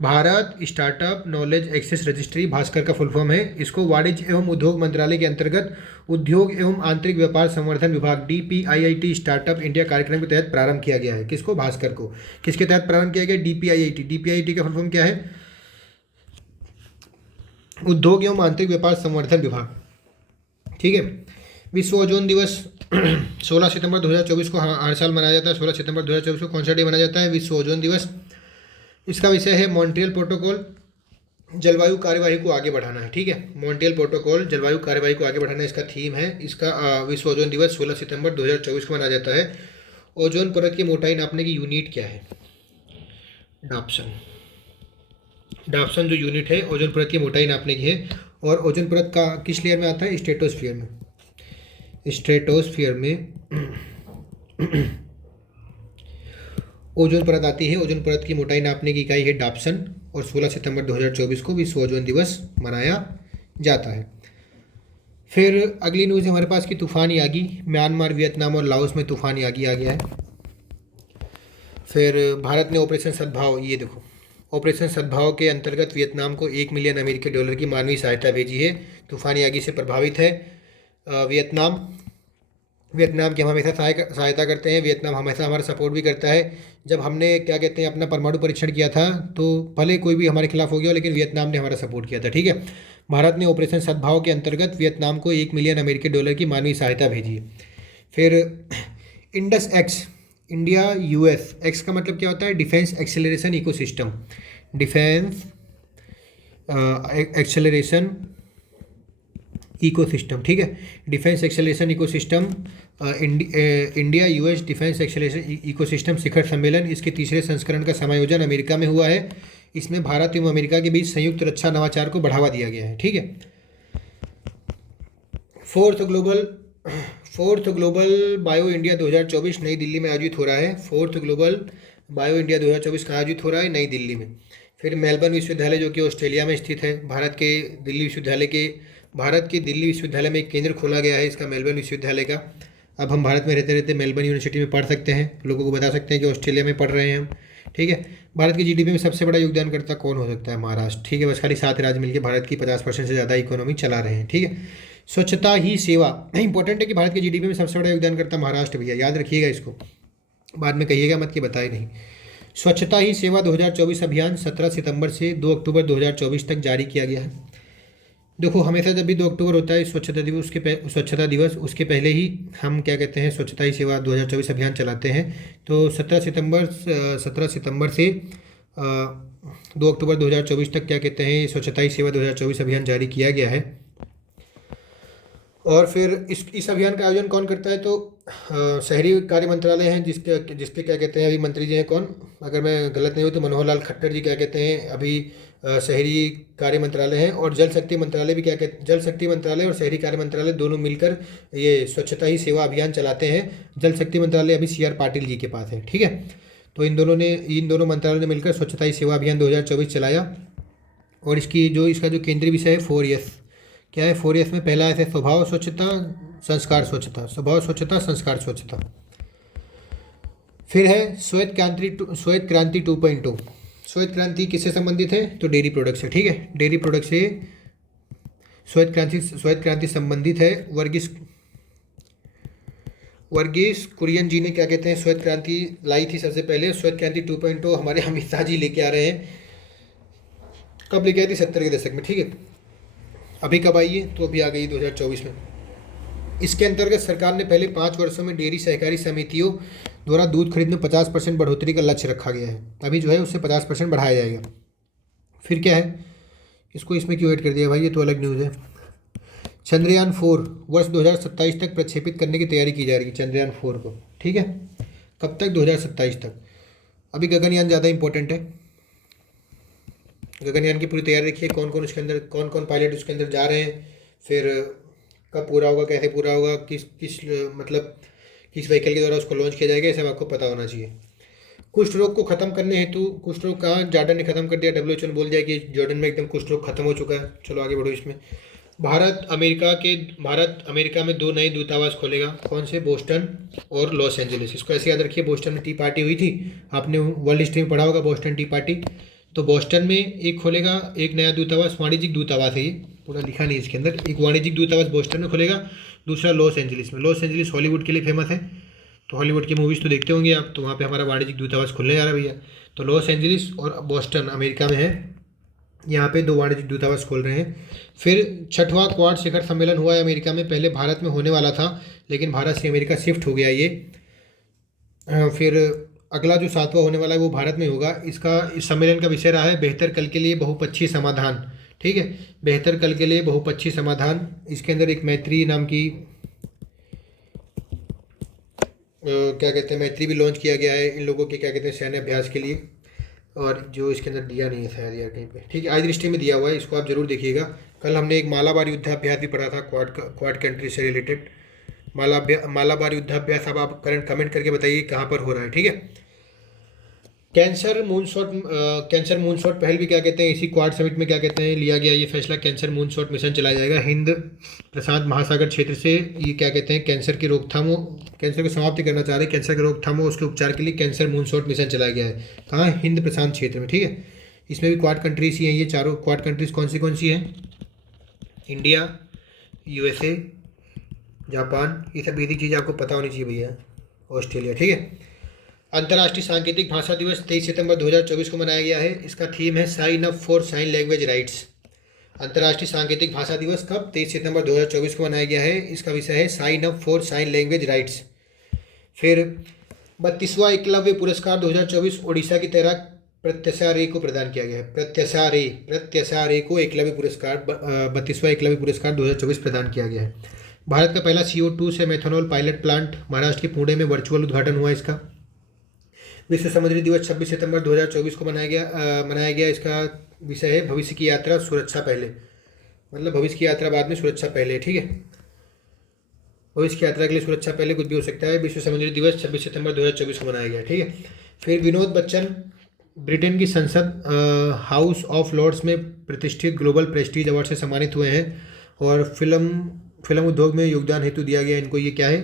Bharat startup knowledge access registry Bhaskar का फुल फॉर्म है। इसको वाणिज्य एवं उद्योग मंत्रालय के अंतर्गत उद्योग एवं आंतरिक व्यापार संवर्धन विभाग DPIIT स्टार्टअप इंडिया कार्यक्रम के तहत प्रारंभ किया गया है। किसको, भास्कर को। किसके तहत प्रारंभ किया गया, DPIIT। DPIIT का फुल फॉर्म क्या है, उद्योग एवं आंतरिक व्यापार संवर्धन विभाग, ठीक है। विश्व ओजोन दिवस 16 सितंबर 2024 को हर साल मनाया जाता है। 16 सितंबर 2024 को कौन सा डे मनाया जाता है, विश्व ओजोन दिवस। इसका विषय है मॉन्ट्रियल प्रोटोकॉल, जलवायु कार्यवाही को आगे बढ़ाना है, ठीक है। मॉन्ट्रियल प्रोटोकॉल, जलवायु कार्यवाही को आगे बढ़ाना इसका थीम है। इसका विश्व ओजोन दिवस 16 सितंबर 2024 को मनाया जाता है। ओजोन परत की मोटाई नापने की यूनिट क्या है, डाप्सन। डाप्सन जो यूनिट है ओजोन परत की मोटाई नापने की है। और ओजोन परत का किस लेयर में आता है, स्ट्रेटोस्फीयर में। स्ट्रेटोस्फीयर में ओजोन परत आती है। ओजोन परत की मोटाई नापने की इकाई है डाप्सन। और 16 सितंबर 2024 को विश्व ओजोन दिवस मनाया जाता है। फिर अगली न्यूज़ है हमारे पास कि तूफान यागी, म्यांमार, वियतनाम और लाओस में तूफान यागी आ गया है। फिर भारत ने ऑपरेशन सद्भाव, ये देखो, ऑपरेशन सद्भाव के अंतर्गत वियतनाम को $1 मिलियन अमेरिकी डॉलर की मानवीय सहायता भेजी है। तूफान यागी से प्रभावित है वियतनाम की हम हमेशा सहायता करते हैं। वियतनाम हमेशा हमारा सपोर्ट भी करता है। जब हमने क्या कहते हैं अपना परमाणु परीक्षण किया था तो भले कोई भी हमारे खिलाफ हो गया, लेकिन वियतनाम ने हमारा सपोर्ट किया था, ठीक है। भारत ने ऑपरेशन सद्भाव के अंतर्गत वियतनाम को $1 मिलियन अमेरिकी डॉलर की मानवीय सहायता भेजी है। फिर Indus X, India US, X का मतलब क्या होता है, defence acceleration ecosystem. Defence acceleration ecosystem, ठीक है। Defence acceleration ecosystem, India US defence acceleration ecosystem शिखर सम्मेलन, इसके तीसरे संस्करण का समायोजन अमेरिका में हुआ है। इसमें भारत एवं अमेरिका के बीच संयुक्त रक्षा नवाचार को बढ़ावा दिया गया है, ठीक है। फोर्थ ग्लोबल बायो इंडिया 2024 नई दिल्ली में आयोजित हो रहा है। फोर्थ ग्लोबल बायो इंडिया 2024 कहाँ आयोजित हो रहा है, नई दिल्ली में। फिर मेलबर्न विश्वविद्यालय जो कि ऑस्ट्रेलिया में स्थित है, भारत के दिल्ली विश्वविद्यालय में एक केंद्र खोला गया है इसका, मेलबर्न विश्वविद्यालय का। अब हम भारत में रहते रहते मेलबर्न यूनिवर्सिटी में पढ़ सकते हैं, लोगों को बता सकते हैं कि ऑस्ट्रेलिया में पढ़ रहे हैं हम, ठीक है। भारत की GDP में सबसे बड़ा योगदानकर्ता कौन हो सकता है, महाराष्ट्र, ठीक है। बस खाली 7 राज्य मिलकर भारत की 50% से ज़्यादा इकोनॉमी चला रहे हैं, ठीक है। स्वच्छता ही सेवा, इंपॉर्टेंट है कि भारत की GDP में सबसे बड़ा योगदानकर्ता महाराष्ट्र भैया, याद रखिएगा इसको, बाद में कहिएगा मत कि बताए नहीं। स्वच्छता ही सेवा 2024 अभियान 17 सितंबर से 2 अक्टूबर 2024 तक जारी किया गया है। देखो हमेशा जब भी 2 अक्टूबर होता है स्वच्छता दिवस, उसके पहले ही हम क्या कहते हैं स्वच्छता ही सेवा 2024 अभियान चलाते हैं। तो 17 सितंबर से 2 अक्टूबर 2024 तक क्या कहते हैं स्वच्छता ही सेवा 2024 अभियान जारी किया गया है। और फिर इस अभियान का आयोजन कौन करता है, तो शहरी कार्य मंत्रालय हैं, जिसके क्या कहते हैं अभी मंत्री जी हैं कौन, अगर मैं गलत नहीं हूँ तो मनोहर लाल खट्टर जी क्या कहते हैं अभी शहरी कार्य मंत्रालय हैं। और जल शक्ति मंत्रालय भी जल शक्ति मंत्रालय और शहरी कार्य मंत्रालय दोनों मिलकर ये स्वच्छता ही सेवा अभियान चलाते हैं। जल शक्ति मंत्रालय अभी CR पाटिल जी के पास है, ठीक है। तो इन दोनों मंत्रालयों ने मिलकर स्वच्छता ही सेवा अभियान 2024 चलाया। और इसका जो केंद्रीय विषय है 4S, क्या है 4S में पहला है स्वभाव स्वच्छता संस्कार स्वच्छता, स्वभाव स्वच्छता संस्कार स्वच्छता। फिर है श्वेत क्रांति 2.0। श्वेत क्रांति किससे संबंधित है, तो डेयरी प्रोडक्ट से, ठीक है। डेयरी प्रोडक्ट से श्वेत क्रांति संबंधित है। वर्गीस कुरियन जी ने क्या कहते हैं श्वेत क्रांति लाई थी सबसे पहले। श्वेत क्रांति 2.0 हमारे अमित शाह जी लेके आ रहे हैं। कब लेके आई थी, 70 के दशक में, ठीक है। अभी कब आई है, तो अभी आ गई 2024 में। इसके अंतर्गत सरकार ने पहले 5 वर्षों में डेयरी सहकारी समितियों द्वारा दूध खरीद में 50% बढ़ोतरी का लक्ष्य रखा गया है। अभी जो है उससे 50% बढ़ाया जाएगा। फिर क्या है, इसको इसमें क्यों ऐड कर दिया भाई, ये तो अलग न्यूज़ है। चंद्रयान 4 वर्ष 2027 तक प्रक्षेपित करने की तैयारी की जा रही है, चंद्रयान 4 को, ठीक है। कब तक, 2027 तक। अभी गगनयान ज़्यादा इंपॉर्टेंट है, गगनयान की पूरी तैयारी रखी है, कौन कौन उसके अंदर, कौन कौन पायलट उसके अंदर जा रहे हैं, फिर कब पूरा होगा, कैसे पूरा होगा, किस किस मतलब किस व्हीकल के द्वारा उसको लॉन्च किया जाएगा, ये सब आपको पता होना चाहिए। कुष्ठ रोग को खत्म करने हेतु, कुष्ठ रोग कहाँ जॉर्डन ने खत्म कर दिया, WHO ने बोल दिया कि जॉर्डन में एकदम कुष्ठ रोग खत्म हो चुका है। चलो आगे बढ़ो इसमें। भारत अमेरिका में 2 नए दूतावास खोलेगा। कौन से? बोस्टन और लॉस एंजलिस। इसको ऐसे याद रखिए, बोस्टन में टी पार्टी हुई थी, आपने वर्ल्ड हिस्ट्री में पढ़ा होगा बोस्टन टी पार्टी। तो बोस्टन में एक खोलेगा एक नया दूतावास, वाणिज्यिक दूतावास है, ये पूरा लिखा नहीं है इसके अंदर। एक वाणिज्यिक दूतावास बोस्टन में खुलेगा, दूसरा लॉस एंजलिस में। लॉस एंजलिस हॉलीवुड के लिए फेमस है, तो हॉलीवुड की मूवीज़ तो देखते होंगे आप, तो वहाँ पे हमारा वाणिज्यिक दूतावास खुलने जा रहा है भैया। तो लॉस एंजलिस और बोस्टन अमेरिका में है, यहाँ पे 2 वाणिज्यिक दूतावास खोल रहे हैं। फिर 6वां क्वाड शिखर सम्मेलन हुआ है अमेरिका में, पहले भारत में होने वाला था लेकिन भारत से अमेरिका शिफ्ट हो गया ये। फिर अगला जो 7वां होने वाला है वो भारत में होगा। इस सम्मेलन का विषय रहा है बेहतर कल के लिए बहुपक्षीय समाधान। ठीक है, बेहतर कल के लिए बहुपक्षीय समाधान। इसके अंदर एक मैत्री नाम की क्या कहते हैं, मैत्री भी लॉन्च किया गया है इन लोगों के, क्या कहते हैं, सैन्य अभ्यास के लिए। और जो इसके अंदर दिया नहीं है शायद यार कहीं पे, ठीक है, आज दृष्टि में दिया हुआ है, इसको आप जरूर देखिएगा। कल हमने एक मालाबार युद्धाभ्यास भी पढ़ा था, क्वाड कंट्री से रिलेटेड। मालाबार युद्धाभ्यास अब आप करंट कमेंट करके बताइए कहाँ पर हो रहा है। ठीक है, कैंसर मूनशॉट पहल भी क्या कहते हैं, इसी क्वाड समिट में क्या कहते हैं लिया गया ये फैसला, कैंसर मूनशॉट मिशन चलाया जाएगा हिंद प्रशांत महासागर क्षेत्र से। ये क्या कहते हैं, कैंसर की रोकथाम हो, कैंसर को समाप्ति करना चाह रहे हैं, कैंसर की रोकथाम हो उसके उपचार के लिए कैंसर मूनशॉट मिशन चलाया गया है। कहाँ? हिंद प्रशांत क्षेत्र में। ठीक है, इसमें भी क्वाड कंट्रीज ही हैं, ये चारों क्वाड कंट्रीज कौन सी हैं? इंडिया, USA, जापान, ये सब बेसिक चीज़ आपको पता होनी चाहिए भैया, ऑस्ट्रेलिया। ठीक है, अंतर्राष्ट्रीय सांकेतिक भाषा दिवस 23 सितंबर 2024 को मनाया गया है। इसका थीम है sign up for sign language rights. अंतर्राष्ट्रीय सांकेतिक भाषा दिवस कब? 23 सितंबर 2024 को मनाया गया है। इसका विषय है sign up for sign language rights. फिर 32वां एकलव्य पुरस्कार 2024 ओडिशा की तैराक प्रत्याशा रे को प्रदान किया गया है। प्रत्याशा रे को एकलव्य पुरस्कार 32वां एकलव्य पुरस्कार 2024 प्रदान किया गया है। भारत का पहला CO2 से मेथनॉल पायलट प्लांट महाराष्ट्र के पुणे में वर्चुअल उद्घाटन हुआ इसका। विश्व समुद्री दिवस 26 सितंबर 2024 को मनाया गया। इसका विषय है भविष्य की यात्रा सुरक्षा पहले, मतलब भविष्य की यात्रा बाद में सुरक्षा पहले। ठीक है, भविष्य की यात्रा के लिए सुरक्षा पहले कुछ भी हो सकता है। विश्व समुद्री दिवस 26 सितंबर 2024 को मनाया गया। ठीक है, फिर विनोद बच्चन ब्रिटेन की संसद हाउस ऑफ लॉर्ड्स में प्रतिष्ठित ग्लोबल प्रेस्टीज अवार्ड से सम्मानित हुए हैं और फिल्म उद्योग में योगदान हेतु दिया गया इनको। ये क्या है?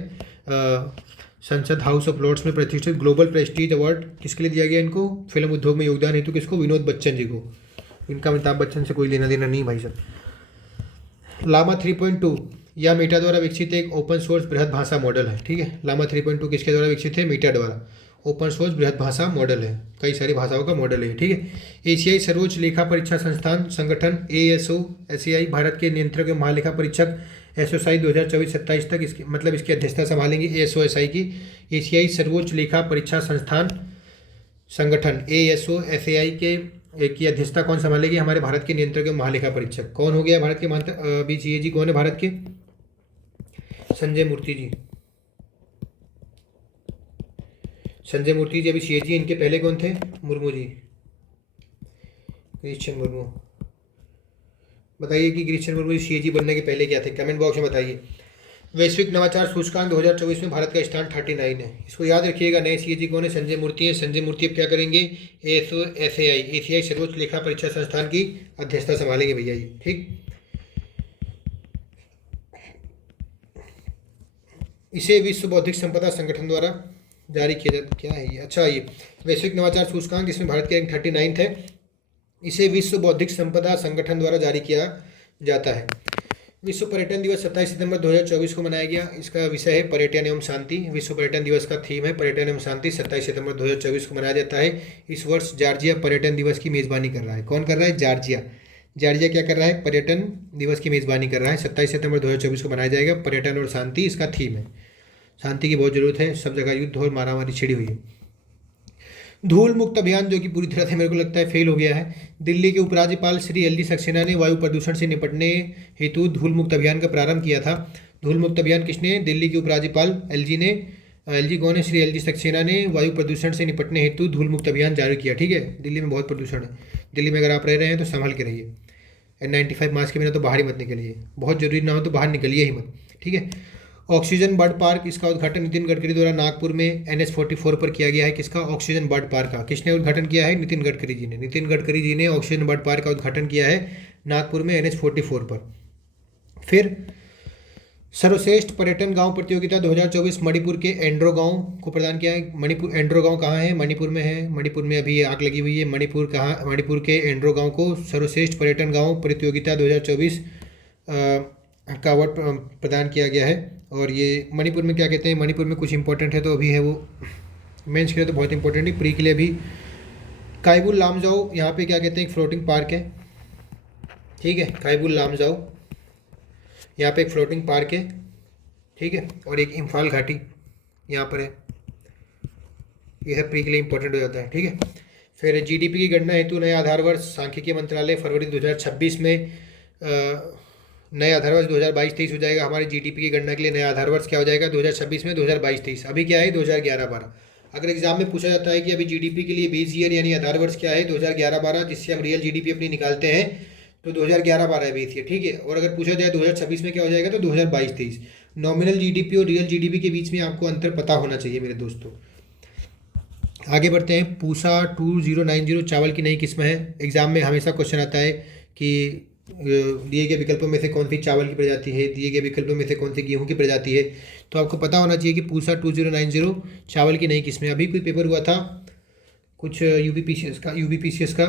संसद हाउस ऑफ लॉर्ड्स में प्रतिष्ठित ग्लोबल प्रेस्टीज अवार्ड किसके लिए दिया गया इनको? फिल्म उद्योग में योगदान हेतु किसको? विनोद बच्चन जी को। इनका अमिताभ बच्चन से कोई लेना देना नहीं भाई साहब। लामा 3.2 या मीटा द्वारा विकसित एक ओपन सोर्स बृहद भाषा मॉडल है। ठीक है, लामा 3.2 किसके द्वारा विकसित है? मीटा द्वारा। ओपन सोर्स बृहद भाषा मॉडल है, कई सारी भाषाओं का मॉडल है। ठीक है, एशियाई सर्वोच्च लेखा परीक्षा संस्थान संगठन ASI भारत के नियंत्रक एवं महालेखा परीक्षक SOSI 2024-27 तक इसकी अध्यक्षता संभालेंगे। ASOSI की एशियाई सर्वोच्च लेखा परीक्षा संस्थान संगठन ASOSI की अध्यक्षता कौन संभालेगी? हमारे भारत के नियंत्रक एवं महालेखा परीक्षक। कौन हो गया भारत के अभी CAG कौन है भारत के? संजय मूर्ति जी। संजय मूर्ति जी अभी CAG, इनके पहले कौन थे? मुर्मू जी, गिरीश मुर्मू। बताइए कि गिरीश मुर्मू CAG बनने के पहले क्या थे, कमेंट बॉक्स में बताइए। वैश्विक नवाचार सूचकांक 2024 में भारत का स्थान 39 है। इसको याद रखिएगा। नए CAG कौन है? संजय मूर्ति है। संजय मूर्ति अब क्या करेंगे? ASOSI एशियाई सर्वोच्च लेखा परीक्षा संस्थान की अध्यक्षता संभालेंगे भैया ये। ठीक, इसे विश्व बौद्धिक संपदा संगठन द्वारा जारी किया जाता, क्या है ये? अच्छा, ये वैश्विक नवाचार सूचकांक, इसमें भारत के रैंक 39 है। इसे विश्व बौद्धिक संपदा संगठन द्वारा जारी किया जाता है। विश्व पर्यटन दिवस 27 सितंबर 2024 को मनाया गया। इसका विषय है पर्यटन एवं शांति। विश्व पर्यटन दिवस का थीम है पर्यटन एवं शांति। 27 सितंबर 2024 को मनाया जाता है। इस वर्ष जॉर्जिया पर्यटन दिवस की मेज़बानी कर रहा है। कौन कर रहा है? जॉर्जिया क्या कर रहा है? पर्यटन दिवस की मेज़बानी कर रहा है। 27 सितंबर 2024 को मनाया जाएगा। पर्यटन और शांति इसका थीम है। शांति की बहुत ज़रूरत है, सब जगह युद्ध और मारामारी छिड़ी हुई है। धूल मुक्त अभियान जो कि पूरी तरह से मेरे को लगता है फेल हो गया है। दिल्ली के उपराज्यपाल श्री LD सक्सेना ने वायु प्रदूषण से निपटने हेतु धूल मुक्त अभियान का प्रारंभ किया था। धूल मुक्त अभियान किसने? दिल्ली के उपराज्यपाल LG ने एलजी कौन है? श्री एलजी सक्सेना ने वायु प्रदूषण से निपटने हेतु धूल मुक्त अभियान जारी किया। ठीक है, दिल्ली में बहुत प्रदूषण है। दिल्ली में अगर आप रह रहे हैं तो संभल के रहिए। N95 मास्क के बिना तो बाहर ही मत निकलिए, बहुत जरूरी ना हो तो बाहर निकलिए ही मत। ठीक है। ऑक्सीजन बर्ड पार्क, इसका उद्घाटन नितिन गडकरी द्वारा नागपुर में NH44 पर किया गया है। किसका? ऑक्सीजन बर्ड पार्क का। किसने उद्घाटन किया है? नितिन गडकरी जी ने। नितिन गडकरी जी ने ऑक्सीजन बर्ड पार्क का उद्घाटन किया है नागपुर में NH44 पर। फिर सर्वश्रेष्ठ पर्यटन गांव प्रतियोगिता 2024 मणिपुर के एंड्रो गांव को प्रदान किया है। मणिपुर एंड्रो गांव कहाँ है? मणिपुर में है। मणिपुर में अभी आग लगी हुई है। मणिपुर कहाँ? मणिपुर के एंड्रो गांव को सर्वश्रेष्ठ पर्यटन गांव प्रतियोगिता 2024 का अवार्ड प्रदान किया गया है। और ये मणिपुर में क्या कहते हैं, मणिपुर में कुछ इंपॉर्टेंट है तो अभी है वो, मेंस के लिए तो बहुत इंपॉर्टेंट है, प्री के लिए भी। काइबुल लामजाओ, यहाँ पे क्या कहते हैं, एक फ्लोटिंग पार्क है। ठीक है, काइबुल लामजाओ यहाँ पे एक फ्लोटिंग पार्क है। ठीक है, और एक इम्फाल घाटी यहाँ पर है। ये सब प्री के लिए इंपॉर्टेंट हो जाता है। ठीक है। फिर जीडीपी की गणना हेतु नया आधार वर्ष, सांख्यिकी मंत्रालय फरवरी 2026 में नया आधार वर्ष 2022-23 हो जाएगा। हमारे जीडीपी की गणना के लिए नया आधार वर्ष क्या हो जाएगा 2026 में? 2022-23। अभी क्या है? 2011-12। अगर एग्जाम में पूछा जाता है कि अभी जीडीपी के लिए बेस ईयर यानी आधार वर्ष क्या है, 2011-12, जिससे हम रियल जीडीपी अपनी निकालते हैं, तो 2011-12 बेस ईयर। ठीक है। और अगर पूछा जाए 2026 में क्या हो जाएगा, तो 2022-23। नॉमिनल जीडीपी और रियल जीडीपी के बीच में आपको अंतर पता होना चाहिए मेरे दोस्तों। आगे बढ़ते हैं। पूसा 2090 चावल की नई किस्म है। एग्जाम में हमेशा क्वेश्चन आता है कि दिए गए विकल्पों में से कौन सी चावल की प्रजाति है, दिए गए विकल्पों में से कौन सी गेहूं की प्रजाति है। तो आपको पता होना चाहिए कि पूसा 2090 चावल की नई किस्म है। अभी कोई पेपर हुआ था कुछ यूपीपीसीएस का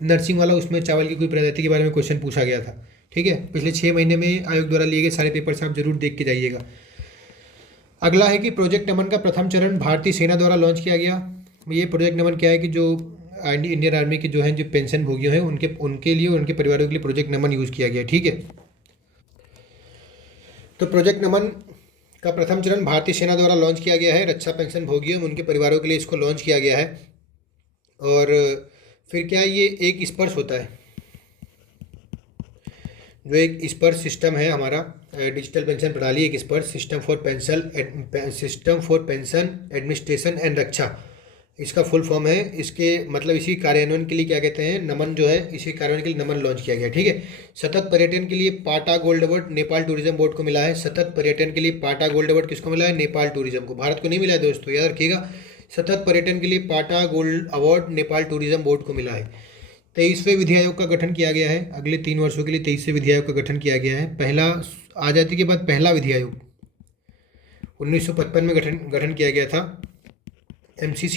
नर्सिंग वाला, उसमें चावल की कोई प्रजाति के बारे में क्वेश्चन पूछा गया था। ठीक है, पिछले 6 महीने में आयोग द्वारा लिए गए सारे पेपर से आप जरूर देख के जाइएगा। अगला है कि प्रोजेक्ट नमन का प्रथम चरण भारतीय सेना द्वारा लॉन्च किया गया। ये प्रोजेक्ट नमन क्या है कि जो इंडियन आर्मी के जो हैं, जो पेंशन भोगियों हैं, उनके लिए, उनके परिवारों के लिए प्रोजेक्ट नमन यूज़ किया गया। ठीक है। तो प्रोजेक्ट नमन का प्रथम चरण भारतीय सेना द्वारा लॉन्च किया गया है। रक्षा पेंशन भोगियों, उनके परिवारों के लिए इसको लॉन्च किया गया है। और फिर क्या है, ये एक स्पर्श होता है, जो एक स्पर्श सिस्टम है हमारा डिजिटल पेंशन प्रणाली, एक Sparsh system for pension administration and Raksha, इसका फुल फॉर्म है। इसके मतलब इसी कार्यान्वयन के लिए क्या कहते हैं, नमन जो है, इसी कार्यान्वयन के लिए नमन लॉन्च किया गया। ठीक है। सतत पर्यटन के लिए पाटा gold award Nepal tourism board को मिला है। सतत पर्यटन के लिए पाटा गोल्ड अवार्ड किसको मिला है? नेपाल टूरिज्म को। भारत को नहीं मिला है दोस्तों, याद रखिएगा। सतत पर्यटन के लिए पाटा gold award Nepal tourism board को मिला है। 23वें विधि आयोग का गठन किया गया है। अगले 3 वर्षों के लिए 23वें विधि आयोग का गठन किया गया है। पहला आज़ादी के बाद पहला विधि आयोग 1955 में गठन किया गया था। MC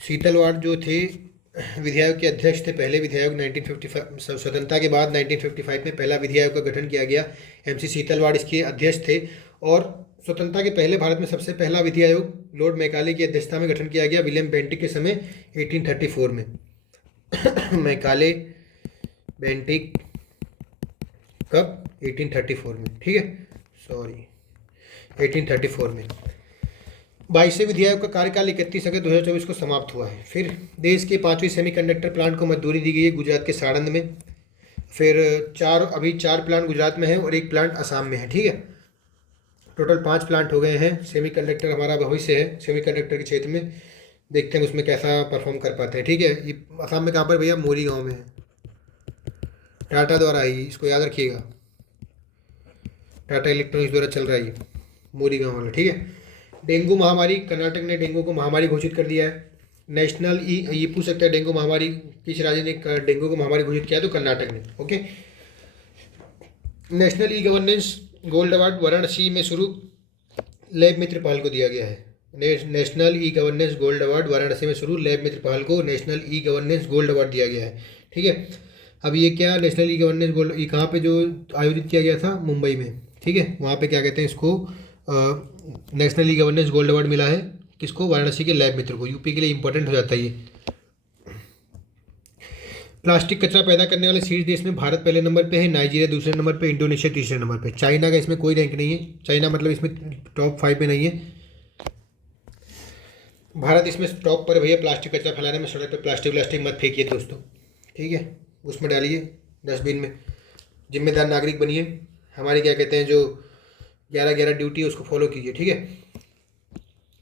शीतलवाड़ जो थे विधि आयोग के अध्यक्ष थे। पहले विधि आयोग 1955 स्वतंत्रता के बाद 1955 में पहला विधि आयोग का गठन किया गया। MC शीतलवाड़ इसके अध्यक्ष थे। और स्वतंत्रता के पहले भारत में सबसे पहला विधि आयोग लॉर्ड मैकाले की अध्यक्षता में गठन किया गया विलियम बेंटिक के समय 1834 में। मैकाले बेंटिक कब? 1834 में। ठीक है, सॉरी 1834 में। 22वें विधि आयोग का कार्यकाल 31 अगस्त 2024 को समाप्त हुआ है। फिर देश के 5वीं सेमीकंडक्टर प्लांट को मंजूरी दी गई है गुजरात के साणंद में। फिर अभी 4 प्लांट गुजरात में है और 1 प्लांट असम में है। ठीक है, टोटल 5 प्लांट हो गए हैं। सेमीकंडक्टर हमारा भविष्य है, सेमीकंडक्टर के क्षेत्र में देखते हैं उसमें कैसा परफॉर्म कर पाते हैं। ठीक है, ये असम में कहाँ पर भैया? मोरी गांव में है। टाटा द्वारा आई, इसको याद रखिएगा, टाटा इलेक्ट्रॉनिक्स द्वारा चल रहा है ये मोरी गांव वाला। ठीक है। डेंगू महामारी, कर्नाटक ने डेंगू को महामारी घोषित कर दिया है। नेशनल ये पूछ सकता है डेंगू महामारी किस राज्य ने डेंगू को महामारी घोषित किया, तो कर्नाटक ने। Okay. National e governance gold award Varanasi में शुरू लैब मित्र पहल को दिया गया है। National e governance gold award Varanasi में शुरू लैब मित्र पहल को national e governance gold award दिया गया है। ठीक है। अब ये क्या नेशनल ई गवर्नेंस गोल्ड, ये कहाँ पे जो आयोजित किया गया था? मुंबई में। ठीक है, वहाँ पे क्या कहते हैं इसको, national e governance gold award मिला है किसको? वाराणसी के लैब मित्र को। यूपी के लिए इंपॉर्टेंट हो जाता है ये। प्लास्टिक कचरा पैदा करने वाले शीर्ष देश में भारत पहले नंबर पे है, नाइजीरिया दूसरे नंबर पे, इंडोनेशिया तीसरे नंबर पे। चाइना का इसमें कोई रैंक नहीं है, चाइना मतलब इसमें टॉप 5 में नहीं है। भारत इसमें टॉप पर भैया। प्लास्टिक कचरा फैलाने में सड़क पर प्लास्टिक मत फेंकिए दोस्तों। ठीक है, उसमें डालिए, डस्टबिन में। जिम्मेदार नागरिक बनिए, हमारी क्या कहते हैं जो 11-11 ड्यूटी है उसको फॉलो कीजिए, ठीक है।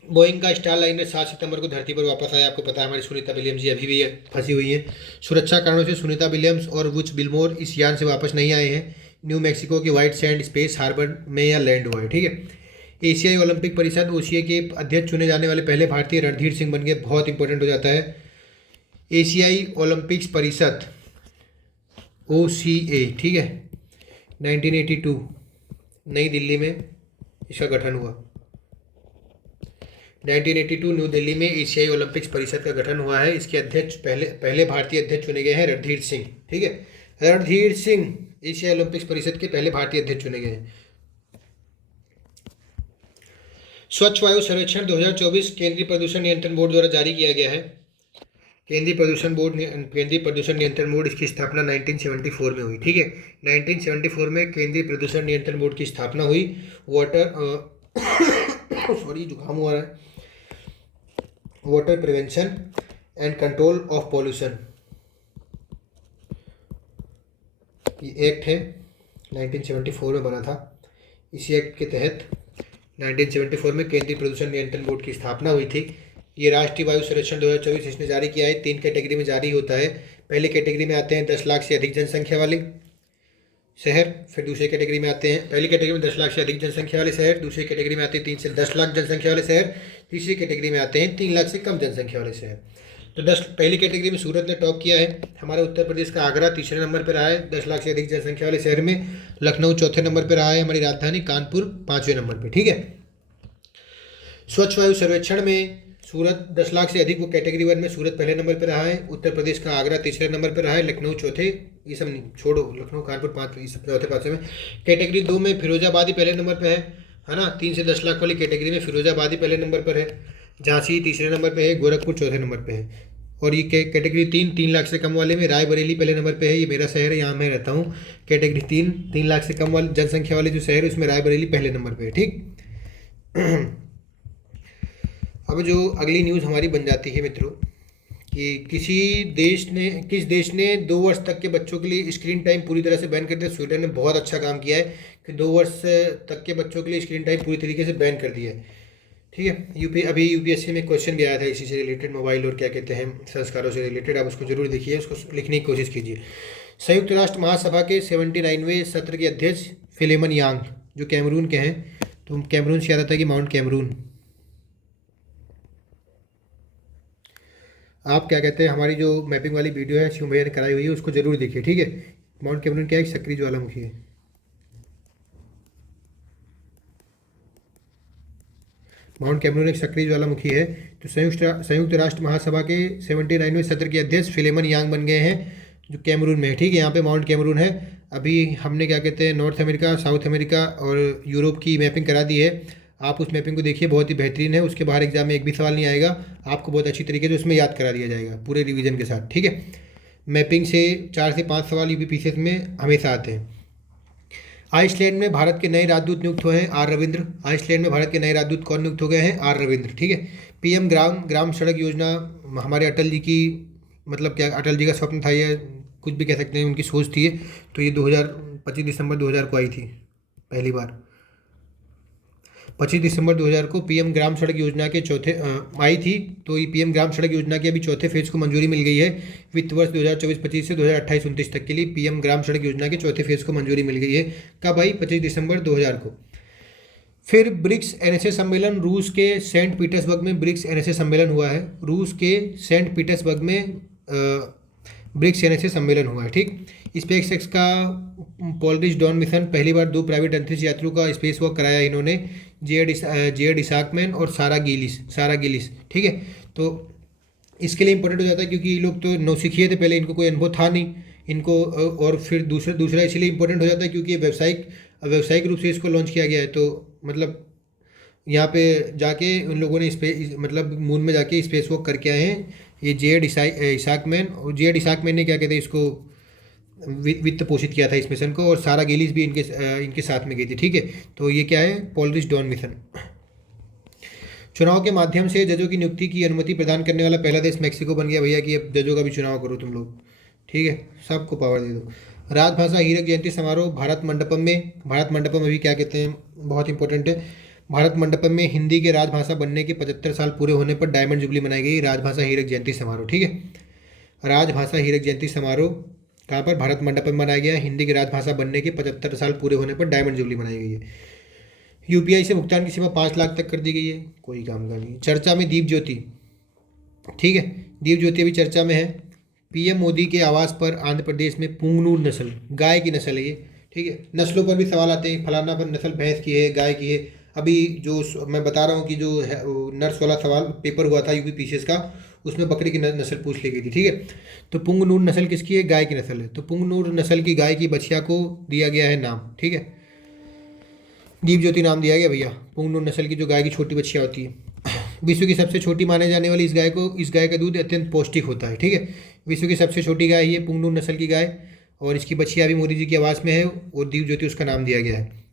बोइंग का स्टार लाइनर 7 सितंबर को धरती पर वापस आया। आपको पता है हमारी सुनीता विलियम्स जी अभी भी फंसी हुई हैं। सुरक्षा कारणों से सुनीता विलियम्स और वुच बिलमोर इस यान से वापस नहीं आए हैं। न्यू मैक्सिको के व्हाइट सैंड स्पेस हार्बर में यह लैंड हुआ है, ठीक है। एशियाई ओलंपिक परिषद ओसीए के अध्यक्ष चुने जाने वाले पहले भारतीय रणधीर सिंह बन गए। बहुत इंपॉर्टेंट हो जाता है। एशियाई ओलंपिक्स परिषद OCA, ठीक है, 1982 नई दिल्ली में इसका गठन हुआ। 1982 न्यू दिल्ली में एशियाई ओलंपिक्स परिषद का गठन हुआ है। इसके अध्यक्ष पहले भारतीय अध्यक्ष चुने गए हैं रणधीर सिंह, ठीक है। रणधीर सिंह एशियाई ओलंपिक्स परिषद के पहले भारतीय अध्यक्ष चुने गए हैं। स्वच्छ वायु सर्वेक्षण 2024 केंद्रीय प्रदूषण नियंत्रण बोर्ड द्वारा जारी किया गया है। केंद्रीय प्रदूषण नियंत्रण बोर्ड, इसकी स्थापना 1974 में हुई, ठीक है। 1974 में केंद्रीय प्रदूषण नियंत्रण बोर्ड की स्थापना हुई। सॉरी जुकाम हो रहा है। Water prevention and control of pollution ये एक्ट है, 1974 में बना था। इसी एक्ट के तहत 1974 में केंद्रीय प्रदूषण नियंत्रण बोर्ड की स्थापना हुई थी। ये राष्ट्रीय वायु सर्वेक्षण 2024 इसने जारी किया है। 3 कैटेगरी में जारी होता है। पहली कैटेगरी में आते हैं 10 लाख से अधिक जनसंख्या वाले शहर। फिर दूसरी कैटेगरी में आते हैं, पहली कैटेगरी में 10 लाख से अधिक जनसंख्या वाले शहर। दूसरी कैटेगरी में आते हैं 3 से 10 लाख जनसंख्या वाले शहर। तीसरी कैटेगरी में आते हैं 3 लाख से कम जनसंख्या वाले शहर। तो पहली कैटेगरी में सूरत ने टॉप किया है। हमारे उत्तर प्रदेश का आगरा तीसरे नंबर पर रहा है 10 लाख से अधिक जनसंख्या वाले शहर में। लखनऊ चौथे नंबर पर रहा है। हमारी राजधानी कानपुर 5वें नंबर पर, ठीक है। स्वच्छ वायु सर्वेक्षण में सूरत 10 लाख से अधिक, वो कैटेगरी 1 में सूरत पहले नंबर पर रहा है। उत्तर प्रदेश का आगरा तीसरे नंबर पर रहा है। लखनऊ चौथे, ये सब छोड़ो, लखनऊ कानपुर 5, ये सब चौथे 5वें में। कैटेगरी 2 में फिरोजाबाद ही पहले नंबर पर है ना। 3 से 10 लाख वाली कैटेगरी में फिरोजाबाद ही पहले नंबर पर है। झांसी तीसरे नंबर पर है। गोरखपुर चौथे नंबर पर है। और ये कैटेगरी 3 लाख से कम वाले में रायबरेली पहले नंबर पे है। ये मेरा शहर है, यहाँ मैं रहता हूँ। कैटेगरी 3 लाख से कम वाली जनसंख्या वाले जो शहर है उसमें रायबरेली पहले नंबर पे है, ठीक। अब जो अगली न्यूज़ हमारी बन जाती है मित्रों कि किस देश ने 2 वर्ष तक के बच्चों के लिए स्क्रीन टाइम पूरी तरह से बैन कर दिया। स्वीडन ने बहुत अच्छा काम किया है कि 2 वर्ष तक के बच्चों के लिए स्क्रीन टाइम पूरी तरीके से बैन कर दिया है, ठीक है। अभी यूपीएससी में क्वेश्चन भी आया था इसी से रिलेटेड, मोबाइल और क्या कहते हैं संस्कारों से रिलेटेड। आप उसको जरूर देखिए, उसको लिखने की कोशिश कीजिए। संयुक्त राष्ट्र महासभा के 79वें सत्र के अध्यक्ष फिलेमन यांग जो कैमरून के हैं, तो कैमरून से याद आता है कि माउंट कैमरून। आप क्या कहते हैं, हमारी जो मैपिंग वाली वीडियो है शिव भैया ने कराई हुई है, उसको जरूर देखिए, ठीक है। माउंट कैमरून क्या है, सक्रिय ज्वालामुखी है। माउंट कैमरून एक सक्रिय ज्वालामुखी है। तो संयुक्त राष्ट्र महासभा के 79वें सत्र के अध्यक्ष फिलेमन यांग बन गए हैं जो कैमरून में है, ठीक है। यहाँ पे माउंट कैमरून है। अभी हमने क्या कहते हैं नॉर्थ अमेरिका, साउथ अमेरिका और यूरोप की मैपिंग करा दी है। आप उस मैपिंग को देखिए, बहुत ही बेहतरीन है। उसके बाहर एग्जाम में एक भी सवाल नहीं आएगा, आपको बहुत अच्छी तरीके से उसमें याद करा दिया जाएगा पूरे रिवीजन के साथ, ठीक है। मैपिंग से 4 से 5 सवाल यूपीपीसीएस में हमेशा आते हैं। आइसलैंड में भारत के नए राजदूत नियुक्त हुए हैं आर रविंद्र। आइसलैंड में भारत के नए राजदूत कौन नियुक्त हो गए हैं, आर रविंद्र, ठीक है। पीएम ग्राम सड़क योजना हमारे अटल जी की, मतलब क्या अटल जी का स्वप्न था या कुछ भी कह सकते हैं, उनकी सोच थी। तो ये 25 दिसंबर 2000 को आई थी पहली बार। 25 दिसंबर 2000 को पीएम ग्राम सड़क योजना के आई थी। तो ये पीएम ग्राम सड़क योजना के अभी चौथे फेज को मंजूरी मिल गई है। वित्त वर्ष 2024-25 से 2028-29 तक के लिए पीएम ग्राम सड़क योजना के चौथे फेज को मंजूरी मिल गई है। कब आई, 25 दिसंबर 2000 को। फिर ब्रिक्स एनएसए सम्मेलन रूस के सेंट पीटर्सबर्ग में ब्रिक्स एनएसए सम्मेलन हुआ है। रूस के सेंट पीटर्सबर्ग में ब्रिक्स एनएसए सम्मेलन हुआ है, ठीक। स्पेसएक्स का पोलरिस डॉन मिशन पहली बार 2 प्राइवेट अंतरिक्ष यात्रियों का स्पेस वॉक कराया इन्होंने, जेड इसाकमैन और सारा गिलिस, ठीक है। तो इसके लिए इंपॉर्टेंट हो जाता है क्योंकि ये लोग तो नौसिखिए थे पहले, इनको कोई अनुभव था नहीं इनको। और फिर दूसरा इसलिए इंपॉर्टेंट हो जाता है क्योंकि व्यावसायिक रूप से इसको लॉन्च किया गया है। तो मतलब यहाँ पे जाके उन लोगों ने मतलब मून में जाके स्पेस वॉक करके आए हैं ये जेड इसाकमैन। और जेड इसाकमैन ने क्या कहते हैं इसको वित्त पोषित किया था इस मिशन को, और सारा गिलिस भी इनके साथ में गई थी, ठीक है। तो ये क्या है, पोलरिस डॉन मिशन। चुनाव के माध्यम से जजों की नियुक्ति की अनुमति प्रदान करने वाला पहला देश मैक्सिको बन गया भैया कि अब जजों का भी चुनाव करो तुम लोग, ठीक है, सबको पावर दे दो। राजभाषा हीरक जयंती समारोह भारत मंडपम में, भारत मंडपम अभी क्या कहते हैं, बहुत इंपॉर्टेंट है। भारत मंडपम में हिंदी के राजभाषा बनने के 75 साल पूरे होने पर डायमंड जुबली मनाई गई। राजभाषा हीरक जयंती समारोह, ठीक है, राजभाषा हीरक जयंती समारोह कहाँ पर, भारत मंडपम में मनाया गया। हिंदी की राजभाषा बनने के 75 साल पूरे होने पर डायमंड जुबली मनाई गई है। यूपीआई से भुगतान की सीमा 5 लाख तक कर दी गई है, कोई काम का नहीं। चर्चा में दीप ज्योति, ठीक है, दीप ज्योति अभी चर्चा में है। पीएम मोदी के आवास पर आंध्र प्रदेश में पुंगनूर नस्ल, गाय की नस्ल है ये, ठीक है। नस्लों पर भी सवाल आते हैं, फलाना पर नस्ल भैंस की है, गाय की है। अभी जो मैं बता रहा हूँ कि जो है नर्स वाला सवाल पेपर हुआ था यूपी पीसीएस का, उसमें बकरी की नस्ल पूछ ली गई थी, ठीक है। तो पुंगनूर नस्ल किसकी है, गाय की नस्ल है। तो पुंगनूर नस्ल की गाय की बछिया को दिया गया है नाम, ठीक है, दीप ज्योति नाम दिया गया भैया। पुंगनूर नस्ल की जो गाय की छोटी बछिया होती है, विश्व की सबसे छोटी माने जाने वाली इस गाय का दूध अत्यंत पौष्टिक होता है, ठीक है। विश्व की सबसे छोटी गाय ये पुंगनूर नस्ल की गाय, और इसकी बछिया भी मोदी जी के आवास में है, और दीप ज्योति उसका नाम दिया गया है।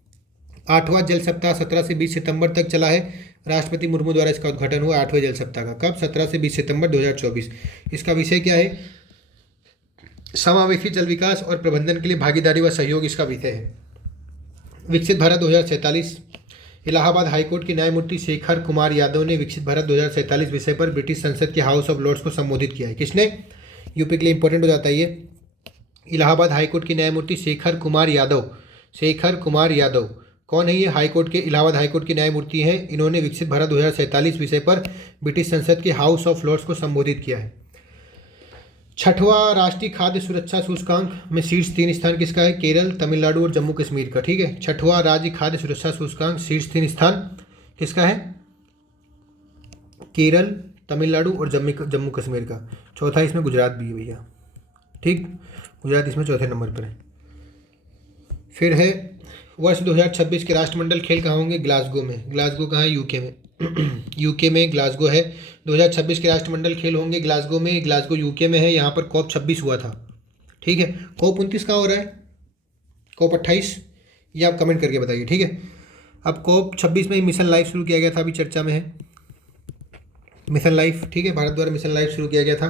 8वां जल सप्ताह 17 से 20 सितंबर तक चला है। राष्ट्रपति मुर्मू द्वारा इसका उद्घाटन हुआ 8वें जल सप्ताह का, कब, 17 से 20 सितंबर 2024। इसका विषय क्या है, समावेशी जल विकास और प्रबंधन के लिए भागीदारी व सहयोग इसका विषय है। विकसित भारत 2047, इलाहाबाद हाईकोर्ट के न्यायमूर्ति शेखर कुमार यादव ने विकसित भारत 2047 विषय पर ब्रिटिश संसद के हाउस ऑफ लॉर्ड्स को संबोधित किया है। किसने, यूपी के लिए इंपॉर्टेंट हो जाता है ये। इलाहाबाद हाईकोर्ट के न्यायमूर्ति शेखर कुमार यादव कौन है ये, हाईकोर्ट के, इलाहाबाद हाईकोर्ट के न्यायमूर्ति हैं। इन्होंने विकसित भारत 2047 विषय पर ब्रिटिश संसद के हाउस ऑफ लॉर्ड्स को संबोधित किया है। 6वां राष्ट्रीय खाद्य सुरक्षा सूचकांक में शीर्ष 3 स्थान किसका है, केरल, तमिलनाडु और जम्मू कश्मीर का, ठीक है। 6वां राज्य खाद्य सुरक्षा सूचकांक शीर्ष 3 स्थान किसका है, केरल, तमिलनाडु और जम्मू कश्मीर का। चौथा इसमें गुजरात भी है भैया, ठीक, गुजरात इसमें चौथे नंबर पर है। फिर है वर्ष 2026 के राष्ट्रमंडल खेल कहाँ होंगे, ग्लासगो में। ग्लासगो कहाँ है, यूके में यूके में ग्लासगो है। 2026 के राष्ट्रमंडल खेल होंगे ग्लासगो में, ग्लासगो यूके में है। यहाँ पर COP 26 हुआ था, ठीक है। COP 29 कहाँ हो रहा है, COP 28, ये आप कमेंट करके बताइए, ठीक है। अब COP 26 में मिशन लाइफ शुरू किया गया था, अभी चर्चा में है मिशन लाइफ, ठीक है, भारत द्वारा मिशन लाइफ शुरू किया गया था।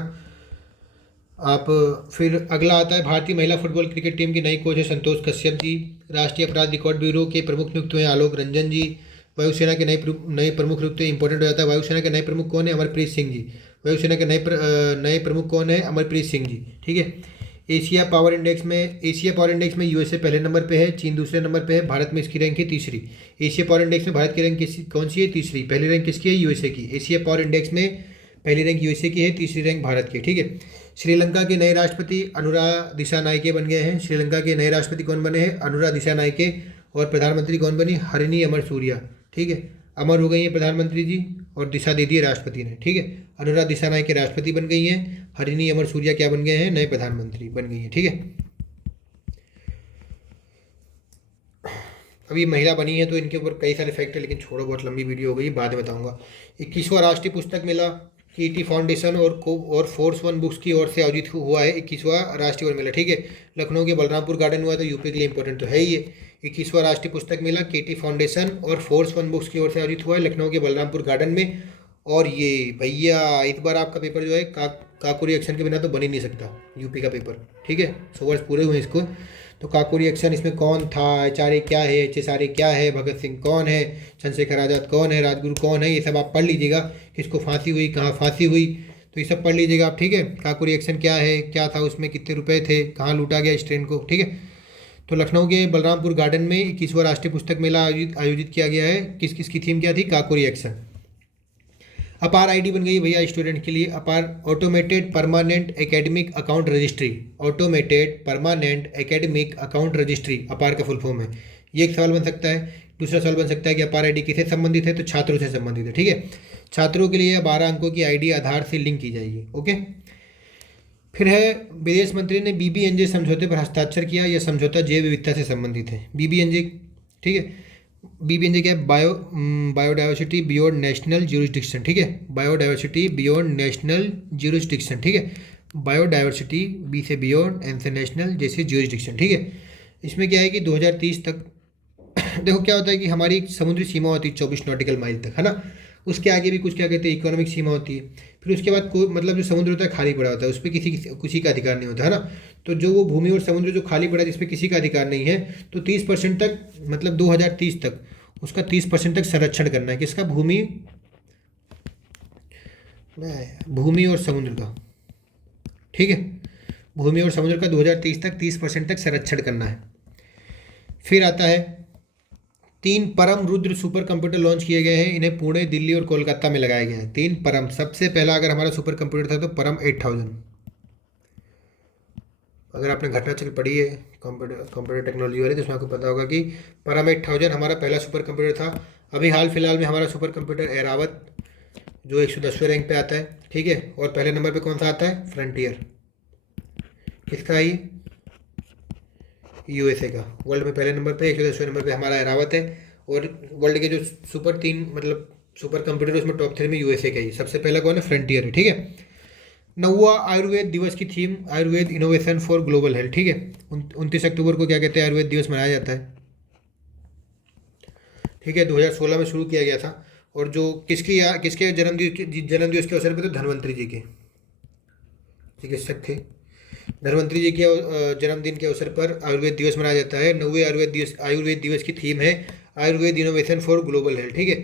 आप फिर अगला आता है, भारतीय महिला फुटबॉल क्रिकेट टीम की नई कोच है संतोष कश्यप जी। राष्ट्रीय अपराध रिकॉर्ड ब्यूरो के प्रमुख नियुक्त हुए आलोक रंजन जी। वायुसेना के नए प्रमुख नियुक्त हुए, इंपॉर्टेंट हो जाता है। वायुसेना के नए प्रमुख कौन है, अमरप्रीत सिंह जी। वायुसेना के नए प्रमुख कौन है, अमरप्रीत सिंह जी, ठीक है। एशिया पावर इंडेक्स में यूएसए पहले नंबर पे है, चीन दूसरे नंबर पे है, भारत में इसकी रैंक है तीसरी। एशिया पावर इंडेक्स में भारत की रैंक कौन सी है, तीसरी। पहली रैंक किसकी है, यूएसए की। एशिया पावर इंडेक्स में पहली रैंक यूएसए की है, तीसरी रैंक भारत की, ठीक है। श्रीलंका के नए राष्ट्रपति अनुरा दिसानायके बन गए हैं। श्रीलंका के नए राष्ट्रपति कौन बने हैं, अनुरा दिसानायके। और प्रधानमंत्री कौन बनी, हरिनी अमरसूरिया, ठीक है। अमर हो गई है प्रधानमंत्री जी, और दिशा दे दी है राष्ट्रपति ने, ठीक है। अनुरा दिसानायके राष्ट्रपति बन गई हैं, हरिनी अमरसूरिया क्या बन गए हैं, नए प्रधानमंत्री बन गई हैं, ठीक है। अभी महिला बनी है तो इनके ऊपर कई सारे फैक्ट है, लेकिन छोड़ो, बहुत लंबी वीडियो हो गई, बाद में बताऊंगा। 21वां राष्ट्रीय पुस्तक मेला कीटी फाउंडेशन और फोर्स वन बुक्स की ओर से आयोजित हुआ है 21वां राष्ट्रीय वन मेला, ठीक है। लखनऊ के बलरामपुर गार्डन हुआ, तो यूपी के लिए इंपॉर्टेंट तो है ही ये। 21वां राष्ट्रीय पुस्तक मेला केटी फाउंडेशन और फोर्स वन बुक्स की ओर से आयोजित हुआ है लखनऊ के बलरामपुर गार्डन में। और ये भैया इस बार आपका पेपर जो है काको रिएक्शन के बिना तो बन ही नहीं सकता, यूपी का पेपर, ठीक है। 100 वर्ष पूरे हुए इसको, तो काको रिएक्शन इसमें कौन था, एचआरए क्या है, एचएसआरए क्या है, भगत सिंह कौन है, चंद्रशेखर आज़ाद कौन है, राजगुरु कौन है, ये सब आप पढ़ लीजिएगा। किसको फांसी हुई, कहाँ फांसी हुई, तो ये सब पढ़ लीजिएगा आप, ठीक है। काको रिएक्शन क्या है, क्या था उसमें, कितने रुपए थे, कहाँ लूटा गया इस ट्रेन को, ठीक है। तो लखनऊ के बलरामपुर गार्डन में 21वां राष्ट्रीय पुस्तक मेला आयोजित किया गया है। किस किस की थीम क्या थी, काको रिएक्शन। अपार आईडी बन गई भैया स्टूडेंट के लिए, अपार automated permanent academic account registry. Automated permanent academic account registry अपार का फुल फॉर्म है। ये एक सवाल बन सकता है। दूसरा सवाल बन सकता है कि अपार आईडी किससे संबंधित है, तो छात्रों से संबंधित है, ठीक है। छात्रों के लिए 12 अंकों की आईडी आधार से लिंक की जाएगी, ओके। फिर है विदेश मंत्री ने BBNJ समझौते पर हस्ताक्षर किया। यह समझौता जैव विविधता से संबंधित है, BBNJ, ठीक है। BBNJ क्या है, बायोडाइवर्सिटी बियॉन्ड नेशनल ज्यूरिसडिक्शन, ठीक है। बायोडाइवर्सिटी बियॉन्ड नेशनल ज्यूरिसडिक्शन, ठीक है। बायोडाइवर्सिटी बी से बियॉन्ड, एन से नेशनल, जैसे ज्यूरिसडिक्शन, ठीक है। इसमें क्या है कि 2030 तक देखो क्या होता है कि हमारी समुद्री सीमा होती है 24 नॉटिकल माइल तक, है ना। उसके आगे भी कुछ क्या कहते हैं इकोनॉमिक सीमा होती है। फिर उसके बाद कोई मतलब जो समुद्र होता है खाली पड़ा होता है, उस पर किसी का अधिकार नहीं होता है ना। तो जो वो भूमि और समुद्र जो खाली पड़ा है जिस पर किसी का अधिकार नहीं है, तो 30% तक मतलब 2030 तक उसका 30% तक संरक्षण करना है। किसका? भूमि और समुद्र का, ठीक है। भूमि और समुद्र का 2030 तक 30% तक संरक्षण करना है। फिर आता है 3 परम रुद्र सुपर कंप्यूटर लॉन्च किए गए हैं। इन्हें पुणे, दिल्ली और कोलकाता में लगाया गया है। 3 परम, सबसे पहला अगर हमारा सुपर कंप्यूटर था तो परम 8000। अगर आपने घटना चक्र पढ़ी है कंप्यूटर टेक्नोलॉजी वाली तो उसमें आपको पता होगा कि परम 8000 हमारा पहला सुपर कंप्यूटर था। अभी हाल फिलहाल में हमारा सुपर कंप्यूटर एरावत जो 110वें रैंक पे आता है, ठीक है। और पहले नंबर पे कौन सा आता है? फ्रंटियर। किसका है? यूएसए का। वर्ल्ड में पहले नंबर पे 110वें नंबर पे हमारा एरावत है। और वर्ल्ड के जो सुपर 3 मतलब सुपर कंप्यूटर उसमें टॉप 3 में यूएसए का ही सबसे पहला कौन है? फ्रंटियर है, ठीक है। 9वां आयुर्वेद दिवस की theme Ayurveda innovation for global health, ठीक है। 29 अक्टूबर को क्या कहते हैं आयुर्वेद दिवस मनाया जाता है, ठीक है। 2016 में शुरू किया गया था। और जो किसके जन्मदिवस के अवसर पर? तो धन्वंतरी जी के चिकित्सक थे। धन्वंतरी जी के जन्मदिन के अवसर पर आयुर्वेद दिवस मनाया जाता है। 9वें आयुर्वेद दिवस की थीम है Ayurveda innovation for global health, ठीक है।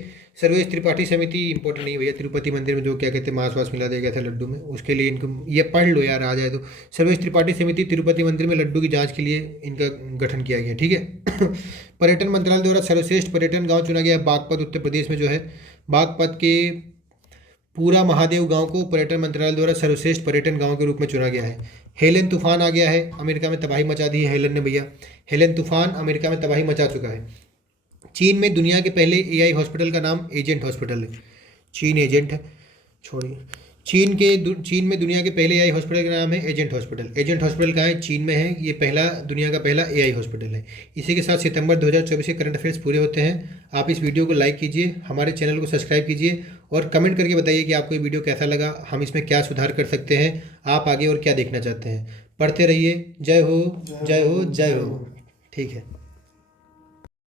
सर्वेश त्रिपाठी समिति इंपॉर्टेंट नहीं है भैया। तिरुपति मंदिर में जो क्या कहते हैं मांस वास मिला दिया गया था लड्डू में, उसके लिए इनको ये पढ़ लो यार, आ जाए तो। सर्वेश त्रिपाठी समिति तिरुपति मंदिर में लड्डू की जांच के लिए इनका गठन किया गया, ठीक है। पर्यटन मंत्रालय द्वारा सर्वश्रेष्ठ पर्यटन गाँव चुना गया है बागपत, उत्तर प्रदेश में जो है। बागपत के पूरा महादेव गांव को पर्यटन मंत्रालय द्वारा सर्वश्रेष्ठ पर्यटन गांव के रूप में चुना गया है। हेलन तूफान आ गया है, अमेरिका में तबाही मचा दी है हेलन ने भैया। हेलन तूफान अमेरिका में तबाही मचा चुका है। चीन में दुनिया के पहले एआई हॉस्पिटल का नाम एजेंट हॉस्पिटल है। चीन एजेंट है, छोड़िए। चीन में दुनिया के पहले एआई हॉस्पिटल का नाम है एजेंट हॉस्पिटल। एजेंट हॉस्पिटल कहाँ है? चीन में है। ये दुनिया का पहला एआई हॉस्पिटल है। इसी के साथ सितंबर 2024 के करंट अफेयर्स पूरे होते हैं। आप इस वीडियो को लाइक कीजिए, हमारे चैनल को सब्सक्राइब कीजिए और कमेंट करके बताइए कि आपको ये वीडियो कैसा लगा, हम इसमें क्या सुधार कर सकते हैं, आप आगे और क्या देखना चाहते हैं। पढ़ते रहिए। जय हो, जय हो, जय हो। ठीक है।